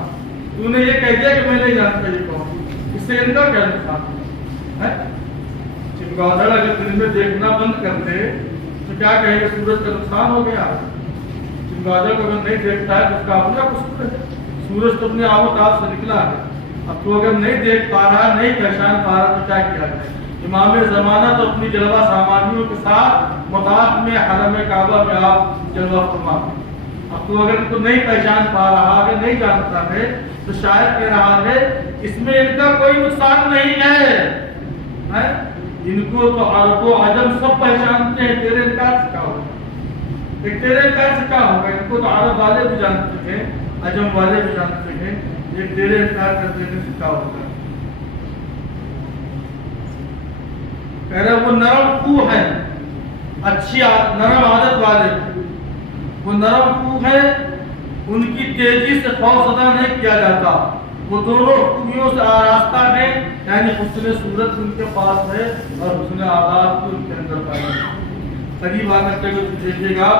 تو نے یہ کہہ دیا کہ میں نہیں جانتا یہ کون، اس سے ان کا کیا نقصان ہے. چمگادڑ اگر دن میں دیکھنا بند کر دے تو کیا کہیں گے سورج کا نقصان ہو گیا. چمگادڑ کو اگر نہیں دیکھتا ہے تو اس کا اپنا قصور ہے. سورج تو اپنے آب و تاب سے نکلا ہے. اب تو اگر نہیں دیکھ پا رہا، نہیں پہچان پا رہا تو کیا کیا جائے. امام زمانہ تو اپنی جلوہ سامانیوں کے ساتھ مطاف میں حرم کعبہ میں آپ جلوہ فرماتے. اب تو اگر ان کو نہیں پہچان پا رہا، اگر نہیں جانتا ہے تو شاید کہہ رہا ہے اس میں ان کا کوئی نقصان نہیں ہے. ان کو تو عرب و عجم سب پہچانتے ہیں. تیرے انکار سے کیا ہوگا، تیرے انکار سے کیا ہوگا. ان کو تو عرب والے بھی جانتے ہیں، عجم والے بھی جانتے ہیں. یہ تیرے انکار کر دینے سے کیا ہوگا. کہہ رہے وہ نرم خو ہے، اچھی نرم عادت والے، وہ نرم خو ہے. ان کی تیزی سے خوف زدہ نہیں کیا جاتا. وہ دونوں خوبیوں سے آراستہ ہے، یعنی حسن صورت ان کے پاس ہے اور حسن عادات کو ان کے اندر پایا ہے. قریب آ کر کے دیکھیے گا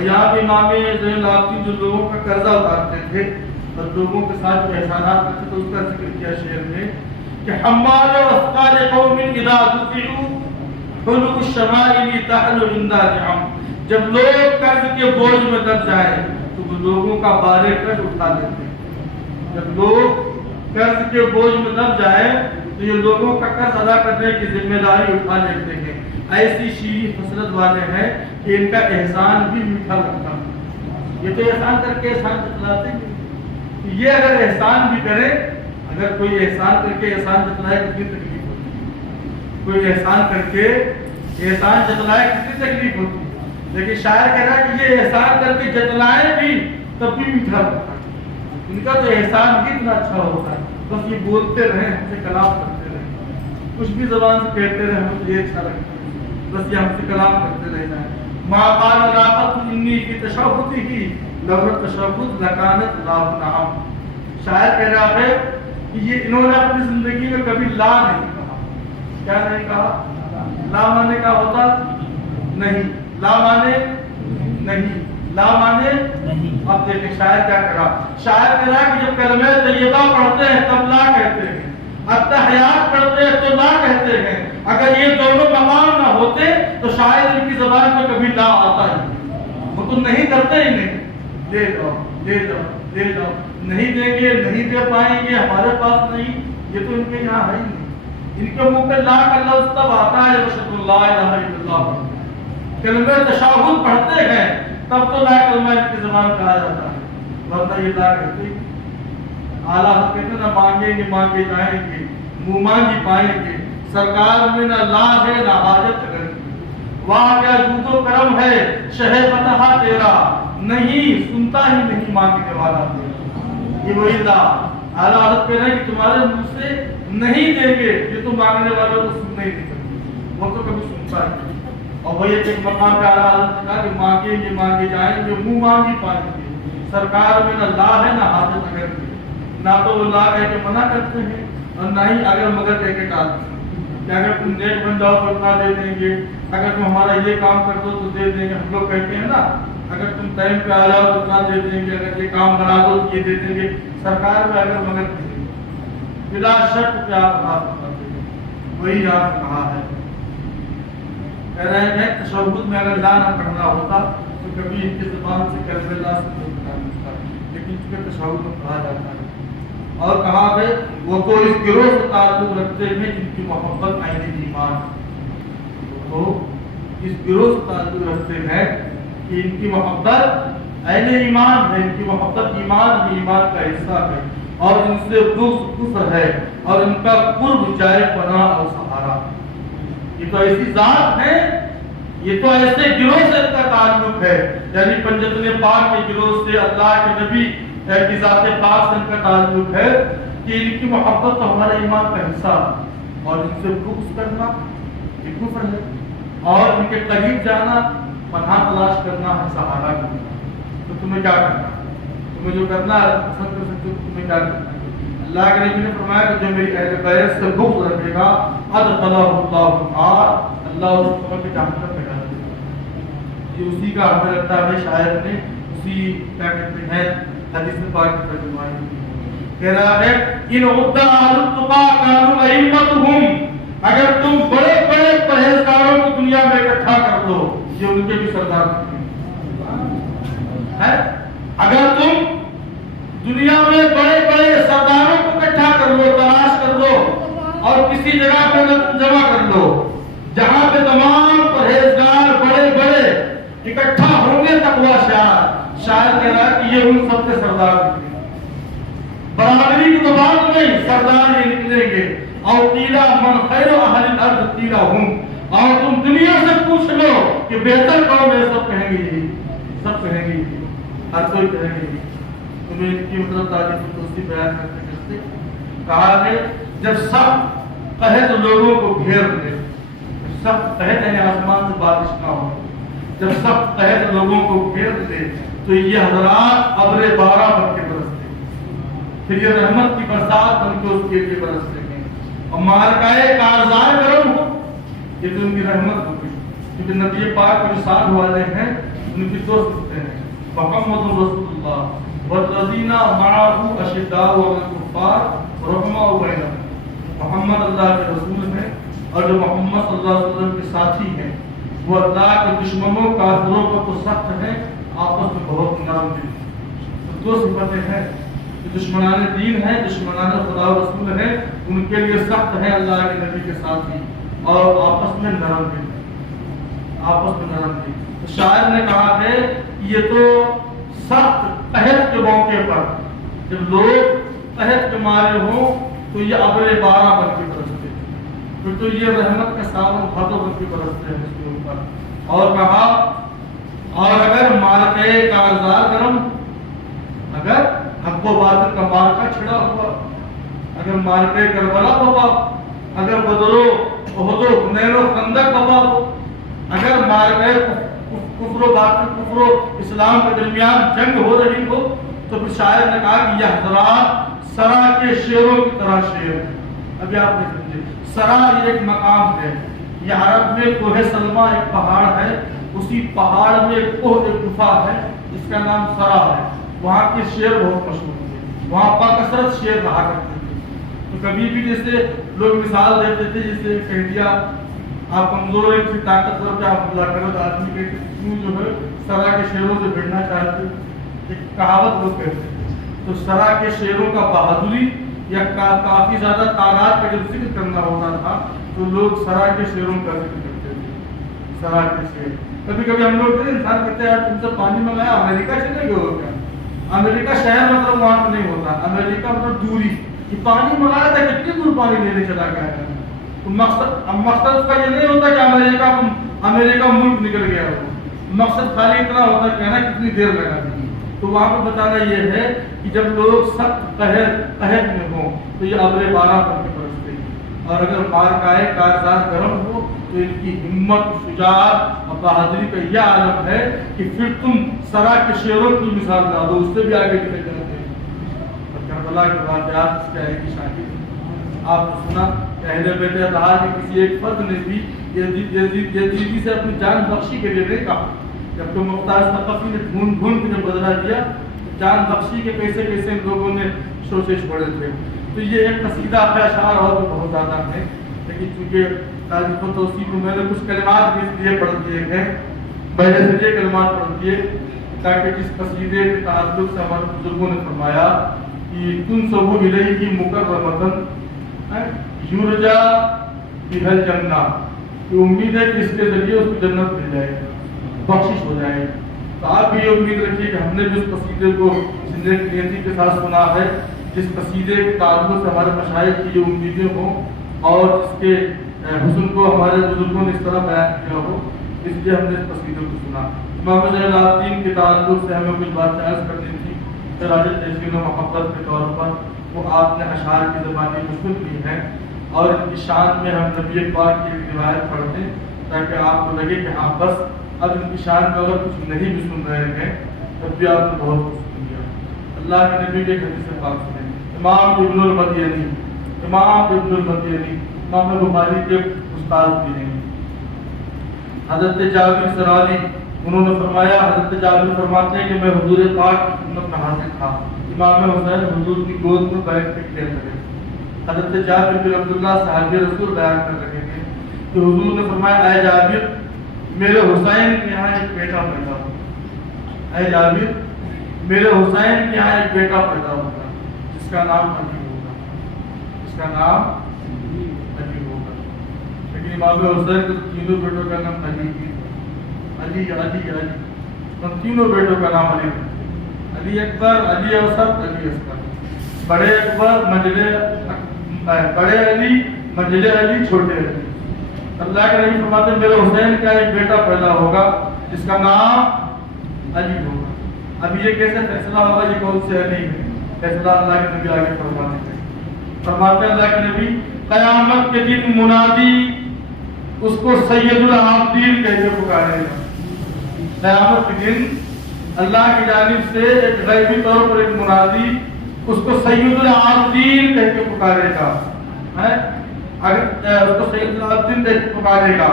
یہاں پہ امام زین العابدین جو لوگوں کا قرضہ اتارتے تھے اور لوگوں کے ساتھ جو احسانات کرتے تھے اس کا ذکر کیا شعر میں کہ حمال واسقال قوم اذا دفعوا حلو الشمائل تحل عند النعم. جب لوگ قرض کے بوجھ میں دب جائیں تو وہ لوگوں کا بار قرض اٹھا لیتے ہیں. جب لوگ قرض کے بوجھ میں دب جائیں تو یہ لوگوں کا قرض ادا کرنے کی ذمہ داری اٹھا لیتے ہیں. ایسی شیریں خصلت والے ہیں کہ ان کا احسان بھی میٹھا لگتا ہے. یہ تو احسان کر کے احسان جتلاتے ہیں. یہ اگر احسان بھی کرے، اگر کوئی احسان کر کے احسان جتلائے کتنی تکلیف ہوتی ہے. کوئی احسان کر کے احسان جتلائے کتنی تکلیف ہوتی ہے. لیکن شاعر کہہ رہا ہے کہ یہ احسان کر کے جتلائے بھی تب بھی میٹھا لگتا ہے. ان کا تو احسان بھی اتنا اچھا ہوتا ہے. بس یہ بولتے رہیں، ہم سے کلام کرتے رہیں، کچھ بھی زبان سے کہتے رہیں، ہمیں تو یہ اچھا لگتا ہے. بس یہ ہم سے کلام کرتے رہنا ہے. ما قال راقت انی فی تشہدہ لولا تشہد لکانت لا نعم. شاعر کہہ رہا ہے کہ یہ انہوں نے اپنی زندگی میں کبھی لا نہیں کہا. کیا نہیں کہا؟ لا مانے کا ہوتا نہیں، لا مانے نہیں، لا مانے نہیں. اب دیکھیں شاعر کیا کرا. شاعر کہہ رہا کہ جب کلمہ طیبہ پڑھتے ہیں تب لا کہتے ہیں، التحیات پڑھتے ہیں تو لا کہتے ہیں. اگر یہ دونوں مقام نہ ہوتے تو شاید ان کی زبان میں کبھی لا آتا ہی. وہ تو نہیں کرتے ہی نہیں. لے جاؤ لے جاؤ لے جاؤ، نہیں دیں گے، نہیں دے پائیں گے، ہمارے پاس نہیں. یہ تو ان کے یہاں ہے ہی نہیں. ان کے منہ پہ لا کا لفظ تب آتا ہے اشہد ان لا الہ الا اللہ پڑھتے ہیں. کلمہ تشہد پڑھتے ہیں تب تو لا کلمہ ان کی زبان کہا جاتا ہے، ورنہ یہ لا کہتے ہیں. اعلیٰ حضرت کہتے ہیں نہ مانگیں گے مانگے جائیں گے، منہ مانگی پائیں گے. سرکار میں نہ لا ہے نہ حاجت اگر، وہاں کیا جود و کرم ہے شہ فتح تیرا، نہیں سنتا ہی نہیں مانگنے والا تیرا. یہ وہی لا. اعلیٰ حضرت کہہ رہے ہیں کہ تمہارے منہ سے نہیں دیں گے، یہ تو مانگنے والوں کو سننا ہی نہیں سکتے. وہ تو کبھی سنتا ہے. اور وہ ایک مقام پہ اعلیٰ حضرت نے کہا کہ مانگیں گے مانگے جائیں گے، منہ مانگی پائیں گے۔ سرکار میں نہ لا ہے نہ حاجت اگر کی، نہ تو وہ لا کہہ کے منع کرتے ہیں اور نہ ہی اگر مگر کہہ کے ٹالتے ہیں کہ اگر تم نیک بن جاؤ تو اتنا دے دیں گے، اگر تم ہمارا یہ کام کر دو تو دے دیں گے۔ ہم لوگ کہتے ہیں نا اگر تم ٹائم پہ آ جاؤ تو اتنا دے دیں گے، اگر یہ کام بنا دو تو یہ دے دیں گے۔ سرکار میں اگر مگر کریں گے بلا شک کیا آپ کرتے ہیں، وہی آپ کہا ہے۔ کہہ رہے ہیں تشہد میں اگر لا نہ پڑھنا ہوتا تو کبھی ان کی زبان سے کلمہ لا سے نہیں نکالنا ہوتا، لیکن چونکہ تشہد میں پڑھا جاتا ہے۔ اور کہا ہے وہ تو اس گروہ سے تعلق رکھتے ہیں جن کی محبت عین ایمان، وہ اس گروہ سے تعلق رکھتے ہیں کہ ان کی محبت عین ایمان ہے، ان کی محبت ایمان بھی ایمان کا حصہ ہے، اور ان سے بغض کفر ہے، اور ان کا قرب جائے پناہ اور سہارا۔ یہ تو ایسی ذات ہے، یہ تو ایسے گروہ سے ان کا تعلق ہے، یعنی پنجتن پاک کے گروہ سے، اللہ کے نبی کی ذات پاک سے ان کا تعلق ہے کہ ان کی محبت تو ہمارے ایمان کا حصہ، اور ان سے بغض کرنا یہ کفر ہے، اور ان کے قریب جانا پناہ تلاش کرنا ہے، سہارا کرنا۔ تو تمہیں کیا کرنا ہے؟ تمہیں جو کرنا ہے پسند کر سکتے ہو، تمہیں کیا کرنا ہے؟ اللہ کے نبی نے فرمایا کہ جو میری اہل بیت سے بغض رکھے گا ادخلہ اللہ النار، اللہ اس کو جہنم میں ڈال دے گا۔ یہ اسی کا ہمیں لگتا ہے شاعر نے اسی کیا کہتے ہیں حدیث پاک کی ترجمانی کہہ رہا ہے ان عدہ اہل التقا کانوا ائمتهم، اگر تم بڑے بڑے پرہیزگاروں کو دنیا میں اکٹھا کر دو، یہ ان کے بھی سردار ہے۔ اگر تم دنیا میں بڑے بڑے سرداروں کو اکٹھا کر لو، تلاش کر لو، اور کسی جگہ پہ جمع کر لو جہاں پہ تمام پرہیزگار بڑے بڑے اکٹھا ہوں گے، تقوی شاعر کہہ رہا ہے کہ یہ ان سب کے سردار نکلیں گے۔ برادری کی تو بات نہیں، سردار یہ نکلیں گے۔ اور قیلا من خیر اہل الارض قیلا ہم، اور تم دنیا سے پوچھ لو کہ بہتر قوم ہے، سب کہیں گے یہی، سب کہیں گے یہی، ہر کوئی کہیں گے یہی۔ تمہیں ان کی مطلب تعریف و توصیف بیان کرتے کرتے کہا ہے جب سب قحط لوگوں کو گھیر لے، سب قحط یعنی آسمان سے بارش نہ ہو، جب سب قحط لوگوں کو گھیر لے تو یہ حضرات ابر بارہ بن کے برستے، پھر یہ رحمت کی برسات بن کے اس کے لیے برستے ہیں، اور مارکائے کارزار گرم ہو، یہ تو ان کی رحمت ہوگی۔ کیونکہ نبی پاک جو ساتھ والے ہیں ان کی دوست ہوتے ہیں، محمد رسول اللہ والذین معه اشداء علی الکفار رحماء بینہم، محمد اللہ کے رسول ہیں اور جو محمد صلی اللہ علیہ وسلم کے ساتھی ہیں وہ اللہ کے دشمنوں کافروں پر تو سخت ہیں، آپس میں بہت نرم دل۔ تو دو صفتیں ہیں، جو دشمنان دین ہیں، دشمنان خدا و رسول ہیں، ان کے لیے سخت ہیں اللہ کے نبی کے ساتھی، اور آپس میں نرم دل، آپس میں نرم دل۔ تو شاعر نے کہا ہے کہ یہ تو سخت قحط کے موقع پر جب لوگ قحط کے مارے ہوں تو یہ ابر بارہ بن کے برستے، پھر تو یہ رحمت کا ساون بھادو بن کے برستے ہیں اس کے اوپر۔ اور کہا اور اگر مارکے کارزار گرم، اگر حق و باطل کا مارکا چھڑا ہوا، اگر مارکے کربلا بابا، اگر بدر و احد و حنین و خندق بابا ہو، اگر مارکے کفر و باطل، کفر و اسلام کے درمیان جنگ ہو رہی ہو، تو پھر شاعر نے کہا کہ یہ حضرات سرا کے شیروں کی طرح شیر ہیں۔ ابھی آپ نے سمجھے، سرا یہ ایک مقام ہے، یہ عرب میں کوہ سلمہ ایک پہاڑ ہے، اسی پہاڑ میں ایک کوہ ایک گفا ہے جس کا نام سرا ہے، وہاں کے شیر بہت مشہور تھے، وہاں پر کثرت شیر رہا کرتے تھے۔ تو کبھی بھی جیسے لوگ مثال دیتے تھے، جیسے کہہ دیا آپ کمزور ہیں، کسی طاقتور پہ آپ حملہ کرو تو آدمی کے کیوں جو ہے سرا کے شیروں سے بھیڑنا چاہتے، ایک کہاوت لوگ کہتے ہیں۔ تو سرا کے شیروں کا بہادری یا کافی زیادہ تعداد کا جب ذکر کرنا ہوتا تھا تو لوگ سرا کے شیروں کا ذکر کرتے تھے، سرا کے شیر۔ کبھی کبھی ہم لوگ انسان کہتے ہیں تم سے پانی منگایا، امریکہ چلے گئے ہو کیا؟ امریکہ شہر مطلب وہاں پہ نہیں ہوتا، امریکہ مطلب دوری، کہ پانی منگایا تھا کتنی دور پانی لینے چلا گیا ہے۔ تو مقصد اس کا یہ نہیں ہوتا کہ امریکہ ملک نکل گیا ہو، مقصد خالی اتنا ہوتا ہے کہنا کتنی دیر لگا دی۔ تو وہاں پہ بتانا یہ ہے کہ جب لوگ سخت قحط میں ہوں تو یہ ابر بارہ بن کے برستے ہیں، اور اگر مارکائے کارزار گرم ہو تو ان کی ہمت، شجاعت اور بہادری کا یہ عالم ہے کہ پھر تم سرا کے شیروں کی مثال نہ دو، اس سے بھی آگے نکل جاتے ہیں۔ اور کربلا کے واقعات اس کے آئے کی شاہد ہیں۔ آپ نے سنا کہ اہل بیت اطہار کے کسی ایک فرد نے بھی یزیدی سے اپنی جان بخشی کے لیے نہیں کہا۔ جب تو مختار ثقفی نے ڈھونڈ کے جب بدلا دیا، جان بخشی کے کیسے کیسے لوگوں نے شوشے چھوڑے تھے۔ تو یہ ایک قصیدہ ہے، اشعار اور بھی بہت زیادہ ہیں، لیکن چونکہ تعریف و توصیف میں میں نے کچھ کلمات بھی اس لیے پڑھ دیے ہیں، پہلے سے یہ کلمات پڑھ دیے تاکہ جس قصیدے کے تعلق سے ہمارے بزرگوں نے فرمایا کہ تنسب الیہ مکرمۃ یرجا بہا الجنہ، کہ امید ہے کہ اس کے ذریعے اس کو جنت مل جائے گی، بخشش ہو جائے گی۔ تو آپ بھی یہ امید رکھیے کہ ہم نے جس قصیدے کو نیتی کے ساتھ سنا ہے، جس قصیدے کے تعلق سے ہمارے مشائخ کی جو امیدیں ہوں اور جس کے حسن کو ہمارے بزرگوں نے اس طرح بیان کیا ہو، اس لیے ہم نے اس قصیدے کو سنا۔ امام زین العابدین کے تعلق سے ہمیں کچھ بات عرض کرنی تھی، خراج تحسین و محبت کے طور پر وہ آپ نے اشعار کی زبانی میں سن لی ہے، اور ان کی شان میں ہم نبی پاک کی روایت پڑھتے ہیں تاکہ آپ کو لگے کہ ہاں بس اب ان کی شان میں اگر کچھ نہیں بھی سن رہے ہیں تب بھی آپ نے بہت کچھ سن لیا۔ اللہ کے نبی کے حدیث پاک سنیں، امام ابن المدینی، امام بخاری کے استاد بھی ہیں، حضرت جابر سرالی، انہوں نے فرمایا، حضرت جابر فرماتے ہیں کہ میں حضور پاک کی خدمت میں حاضر تھا، امام حسین حضور کی گود میں بیٹھ کے کھیل رہے۔ حضرت جابر بن عبداللہ صحابی رسول بیان کر رہے ہیں کہ حضور نے فرمایا، اے جابر میرے حسین کے یہاں ایک بیٹا پیدا ہوگا، اے جابر میرے حسین کے یہاں ایک بیٹا پیدا ہوگا جس کا نام علی ہوگا، جس کا نام علی ہوگا۔ لیکن امام حسین کے تینوں بیٹوں کا نام علی ہی، علی علی علی، ان تینوں بیٹوں کا نام علی، علی اکبر، علی اوسط، علی اصغر، بڑے اکبر، بڑے علی، منجلے علی، چھوٹے علی۔ اللہ کے نبی فرماتے ہیں میرے حسین کا ایک بیٹا پیدا ہوگا جس کا نام علی ہوگا۔ اب یہ کیسے فیصلہ ہوگا یہ کون سے علی ہے؟ فیصلہ اللہ کے نبی آگے فرماتے ہیں اللہ کے نبی، قیامت کے دن منادی اس کو سید العابدین کہہ کے پکارے گا۔ قیامت کے دن اللہ کی جانب سے ایک غیبی طور پر ایک منادی اس کو سید العابدین کہہ کے پکارے گا، اگر اس کو سید العابدین کہہ کے پکارے گا،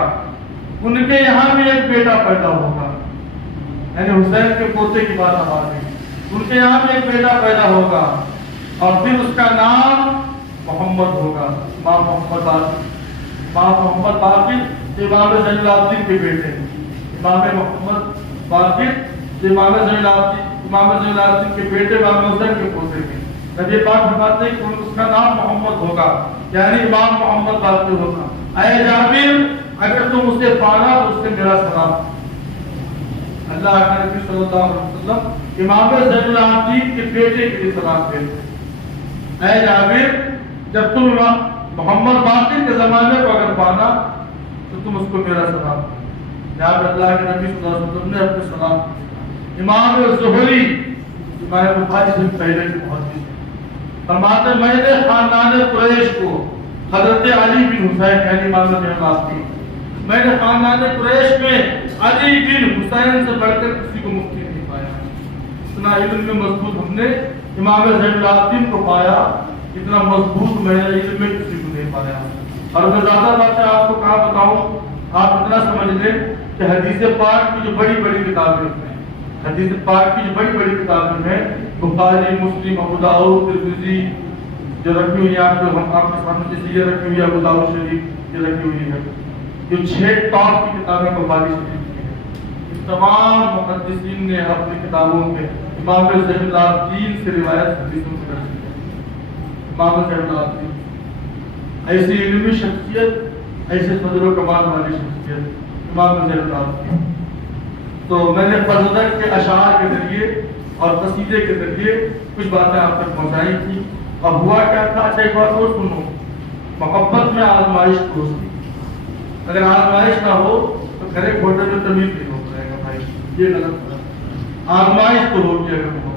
ان کے یہاں بھی ایک بیٹا پیدا ہوگا، یعنی حسین کے پوتے کی بات آ رہی ہے، ان کے یہاں بھی ایک بیٹا پیدا ہوگا اور پھر اس کا نام محمد ہوگا، امام محمد باقر۔ امام محمد باقر امام زین العابدین کے بیٹے ہیں، امام محمد باقر امام زین العابدین کے بیٹے امام حسین کے پوتے ہیں۔ نبی پاک فرماتے ہیں کہ اس کا نام محمد ہوگا، یعنی امام محمد باقر ہوگا۔ اے جابر اگر تم اسے پانا تو اس سے میرا سلام۔ اللہ کے نبی صلی اللہ علیہ وسلم امام زین العابدین کے بیٹے کے لیے سلام بھیجتے ہیں، اے جابر جب تم محمد باقر کے زمانے کو اگر پانا تو تم اس کو میرا سلام دو۔ جہاں اللہ کے نبی صلی اللہ علیہ وسلم نے اپنے سلام دیا۔ امام زہری امام بخاری سے پہلے کی محدث ہے، فرماتے ہیں میں نے خاندان قریش کو حضرت علی بن حسین یعنی امام زین العابدین، میں نے خاندان قریش میں علی بن حسین سے بڑھ کر کسی کو مفتی نہیں پایا۔ اتنا علم میں مضبوط ہم نے امام زین العابدین کو پایا، اتنا مضبوط میں نے علم میں کسی کو نہیں پایا۔ اور میں زیادہ باتیں آپ کو کہاں بتاؤں، آپ اتنا سمجھ لیں کہ حدیث پاک کی جو بڑی بڑی کتابیں ہیں، حدیث پاک کی جو بڑی بڑی کتابیں ہیں، بخاری، مسلم، ابو داؤد، ترمذی جو رکھی ہوئی ہے، آپ کو ہم آپ کے سامنے جیسے یہ رکھی ہوئی ہے ابو داؤد شریف یہ رکھی ہوئی ہے، جو 6 ٹاپ کی کتابیں بخاری شریف کی ہیں، اس تمام محدثین نے اپنی کتابوں میں امام زین العابدین سے روایت حدیثوں کو درج کیا۔ امام زین العابدین ایسی علمی شخصیت، ایسے فضل و کمال والی شخصیت امام زین العابدین۔ تو میں نے فضل کے اشعار کے ذریعے اور قصیدے کے ذریعے کچھ باتیں آپ تک پہنچائی تھی۔ اب ہوا کیا تھا، اچھا ایک بات اور سنو، محبت میں آزمائش تو ہوتی، اگر آزمائش نہ ہو تو گھر گھوٹے میں تمیز نہیں ہو پائے گا بھائی، یہ غلط ہے۔ آزمائش تو ہوگی اگر ہو،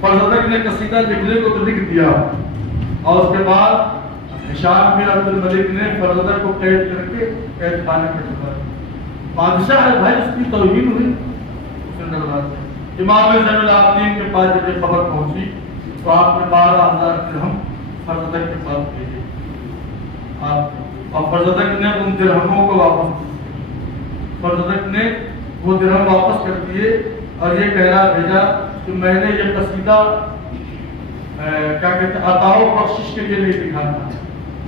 فضل نے قصیدہ لکھنے کو تو لکھ دیا اور اس کے بعد شاہ میر عبد الملک نے فرزدہ کو قید کر کے قید خانے میں ڈالا. بادشاہ ہے بھائی، اس کی توہین ہوئی، اس نے ڈلوا دیا. امام زین العابدین کے پاس جب یہ خبر پہنچی تو آپ نے 12,000 درہم فرزدہ کے پاس بھیجے آپ، اور فرزدہ نے ان درہموں کو واپس کیا. فرزدہ نے وہ درہم واپس کر دیے اور یہ کہنا بھیجا کہ میں نے یہ قصیدہ کیا کہتے ہیں عطا و بخشش کے لیے نہیں لکھا تھا،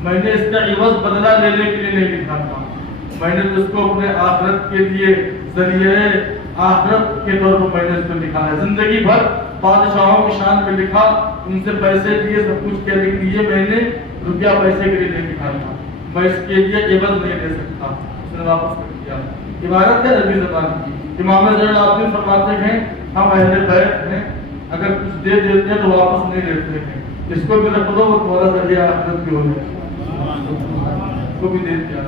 میں نے اس کا عوض بدلہ لینے کے لیے نہیں لکھا تھا، میں نے اس کو اپنے آخرت کے لیے ذریعے آخرت کے طور پر میں نے اس کو لکھا ہے. زندگی بھر بادشاہوں کی شان میں لکھا، ان سے پیسے لیے، سب کچھ کیا لکھ لیے، میں نے روپیہ پیسے کے لیے نہیں لکھا تھا، میں اس کے لیے عوض نہیں دے سکتا. اس نے واپس کر دیا. عبارت ہے عربی زبان کی. امام زین العابدین فرماتے ہیں ہم اہل بیت ہیں، اگر کچھ دے دیتے ہیں تو واپس نہیں دیتے ہیں، اس کو بھی رکھ دو، وہ تھوڑا ذریعہ آخرت بھی ہو جائے، اس کو بھی دے دیا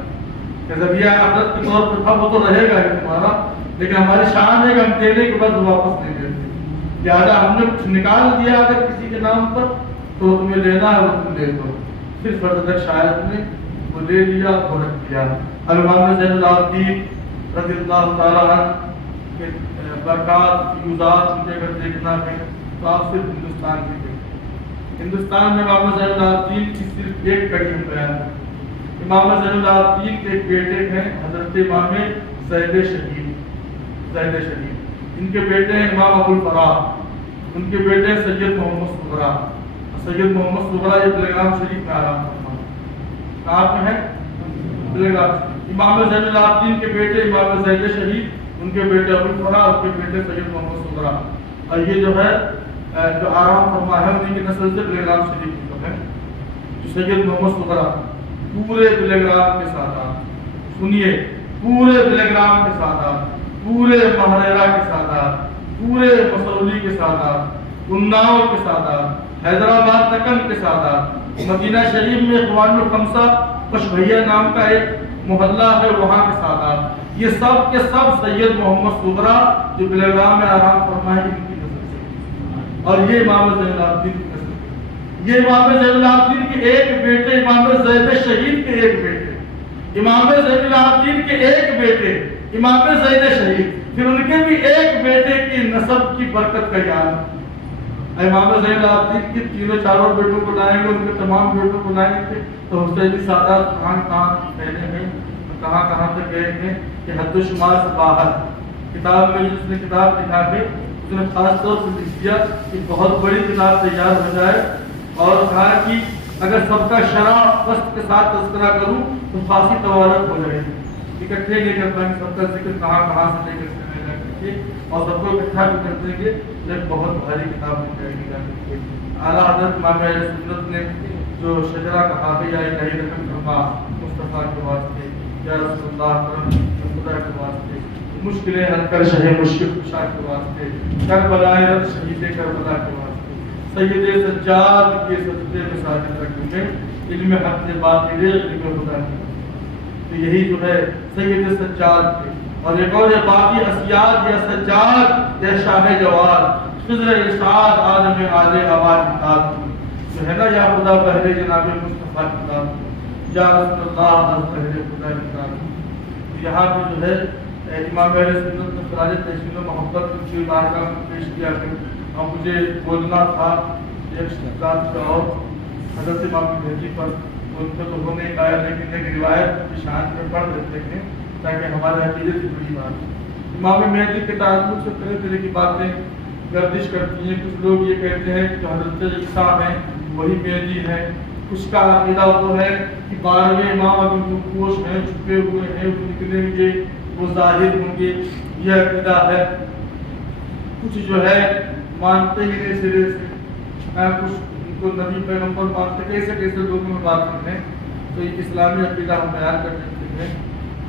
کہ ذریعہ آخرت کے طور پر تھا، وہ تو رہے گا ہی تمہارا، لیکن ہماری شان ہے کہ ہم دینے کے بعد واپس نہیں دیتے. لہٰذا ہم نے کچھ نکال دیا اگر کسی کے نام پر تو تمہیں لینا ہے وہ تم لے دو. پھر فرزدق شاید نے وہ لے لیا اور رکھ دیا. امام زین العابدین رضی اللہ تعالیٰ عنہ کے برکات فیوزات ان کے اگر دیکھنا ہے تو آپ صرف ہندوستان کی دیکھیں. ہندوستان میں امام زین العابدین کی صرف ایک کڑی ہم بیان کریں. امام زین العابدین کے ایک بیٹے ہیں حضرت امام زید شہید. ان کے بیٹے ہیں امام ابو الفراح، ان کے بیٹے ہیں سید محمد صغرا. سید محمد صغرا یہ بلغام شریف میں آرام فرما. کہاں پہ ہے؟ بلغام. امام زین العابدین کے بیٹے امام زید شہید، ان کے بیٹے ابو الفراح، ان کے بیٹے سید محمد صغرا. اور یہ جو ہے جو آرام فرما ہے انہیں کی نسل سے بلغام شریف کی ہے. جو سید محمد صغرا پورے بلغام کے ساتھ سنیے، پورے بلغام کے ساتھ، پورے مہریرہ کے ساتھ، پورے مسولی کے ساتھ، اناؤ کے ساتھ، حیدرآباد تکن کے ساتھ، مدینہ شریف میں اخوان الخمسہ پشبھیا نام کا ایک محلہ ہے وہاں کے ساتھ، یہ سب کے سب سید محمد صغرا جو بلغام میں آرام فرما ہے ان کی نسل سے. اور یہ امام زین العابدین کی نسل ہے. یہ امام زین العابدین کے ایک بیٹے امام زید شہید کے ایک بیٹے، امام زین العابدین کے ایک بیٹے امام زید شہید، پھر ان کے بھی ایک بیٹے کی نسب کی برکت کا یاد. امام زین العابدین کے تینوں چاروں بیٹوں کو لائیں گے، ان کے تمام بیٹوں کو لائیں گے تو حسین سادات کہاں پہلے ہیں، کہاں تک گئے ہیں کہ حد و شمار سے باہر. کتاب میں جس نے کتاب لکھا ہے اس نے خاص طور پر لکھ دیا کہ بہت بڑی کتاب تیار ہو جائے، اور کہا کہ اگر سب کا شرح فصل کے ساتھ تذکرہ کروں تو خاصی طوالت ہو جائے گی. اکٹھے نہیں کر پائیں گے سب کا ذکر کہاں سے لے کر اور سب کو اکٹھا بھی کر دیں گے تو ایک بہت بھاری کتاب بن جائے گی. اعلیٰ حضرت امام اہل سنت نے جو شجرہ کہا ہے یا الہی رقم فرما مصطفیٰ کے واسطے یا رسول اللہ خدا کے واسطے، مشکلیں حل کر شہ مشکل کشا کے واسطے، کربلا رت شہید کربلا کے واسطے، سید سجاد کے سجدے میں ساجد رکھیں گے، علم حق باطل علم خدا کی. تو یہی جو ہے سید سجاد کے. اور ایک اور باقی اسیاد یا سجاد یا شاہ جواد خضر ارشاد عالم عال آباد کتاب جو ہے نا، یا خدا بہرے جناب مصطفیٰ کتاب، یا رسول اللہ از بہرے خدا کتاب. یہاں پہ جو ہے امام اہل سنت نے خراج تحسین و محبت کی بارگاہ میں پیش کیا ہے. اور مجھے بولنا تھا ایک ذات کا اور حضرت امام مہدی پر، ان کو تو ہونے کا ہے لیکن ایک روایت کی شان میں پڑھ دیتے ہیں تاکہ ہمارے عقیدے سے بڑی بات ہے. امام مہدی کے تعلق سے طرح طرح کی باتیں گردش کرتی ہیں. کچھ لوگ یہ کہتے ہیں کہ حضرت عیسیٰ ہیں وہی مہدی ہیں، کچھ کا عقیدہ وہ ہے کہ 12ویں امام ابھی پوش ہیں، چھپے ہوئے ہیں، وہ نکلیں گے، وہ ظاہر ہوں گے، یہ عقیدہ ہے. کچھ جو ہے مانتے ہی نہیں سرے سے، کچھ ان کو نبی پیغمبر مانتے، کیسے لوگوں میں بات کرتے ہیں. تو یہ اسلامی عقیدہ ہم بیان کر دیتے ہیں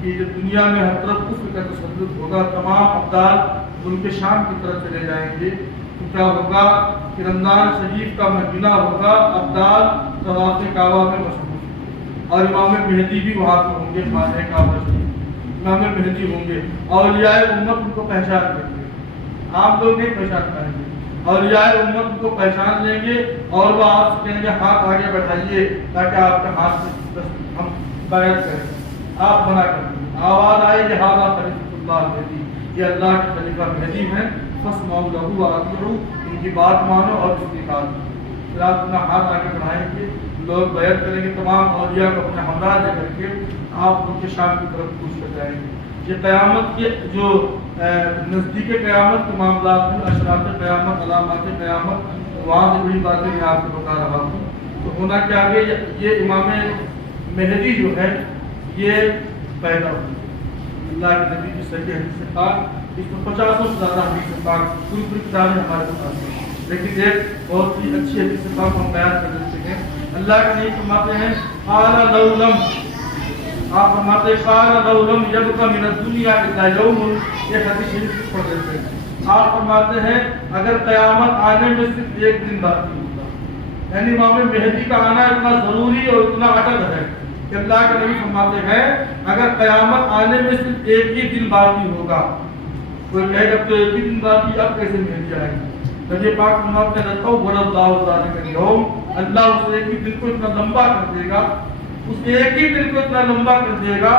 کہ جب دنیا میں ہر طرف کفر کا تسلط ہوگا، تمام ابدال ان کے شام کی طرف چلے جائیں گے، تو کیا ہوگا کہ رمضان شریف کا مہینہ ہوگا، ابدال طواف کعبہ میں مشغول، اور امام مہدی بھی وہاں پہ ہوں گے، خانہ کعبہ شریف امام مہدی ہوں گے. اولیاء امت ان کو پہچان کریں گے، عام لوگ نہیں پہچان پائیں گے. اولیاء امت کو پہچان لیں گے اور وہ آپ سے کہیں گے ہاتھ آگے بڑھائیے تاکہ آپ کے ہاتھ سے ہم بیعت کریں، آپ منع کر دیں، آواز آئے کہ ہاذا خلیفۃ اللہ المہدی، یہ اللہ کے خلیفہ مہدی ہیں، فاسمعوا لہ واطیعوا، ان کی بات مانو اور اس کی اطاعت کرو۔ پھر آپ اپنا ہاتھ آگے بڑھائیں گے، لوگ بیعت کریں گے، تمام اولیاء کو اپنے ہمراہ لے کر کے آپ ان کے شام کی طرف کوچ کر جائیں گے۔ یہ قیامت کے جو نزدیک قیامت کے معاملات ہیں، اشراط قیامت، علامات قیامت، وہاں سے بڑی باتیں میں آپ کو بتا رہا ہوں۔ تو ہونا کیا ہے، یہ امام مہدی جو ہے یہ پیدا ہوئی، اللہ کے نبی کی صحیح حدیث پاک، اس میں 50 سے زیادہ حدیث پاک پوری کتابیں ہمارے پاس ہیں، لیکن ایک بہت ہی اچھی حدیث پاک ہم بیان کر دیتے ہیں۔ اللہ کے نبی فرماتے ہیں قال لو لم، آپ فرماتے ہیں قال لو لم یبق من الدنیا الا یوم، یہ حدیث شریف پڑھ لیتے ہیں۔ آپ فرماتے ہیں اگر قیامت آنے میں صرف ایک دن باقی ہوگا، یعنی امام مہدی کا آنا اتنا ضروری اور اتنا اٹل ہے کہ اللہ کے نبی فرماتے ہیں اگر قیامت آنے میں صرف ایک ہی دن باقی ہوگا، کوئی کہے جب تو ایک ہی دن باقی، اب کیسے مہدی آئے گا؟ نبی پاک فرماتے ہیں طول اللہ ذلک اليوم، اللہ اس ایک ہی دن کو اتنا لمبا کر دے گا، اس ایک ہی دن کو اتنا لمبا کر دے گا،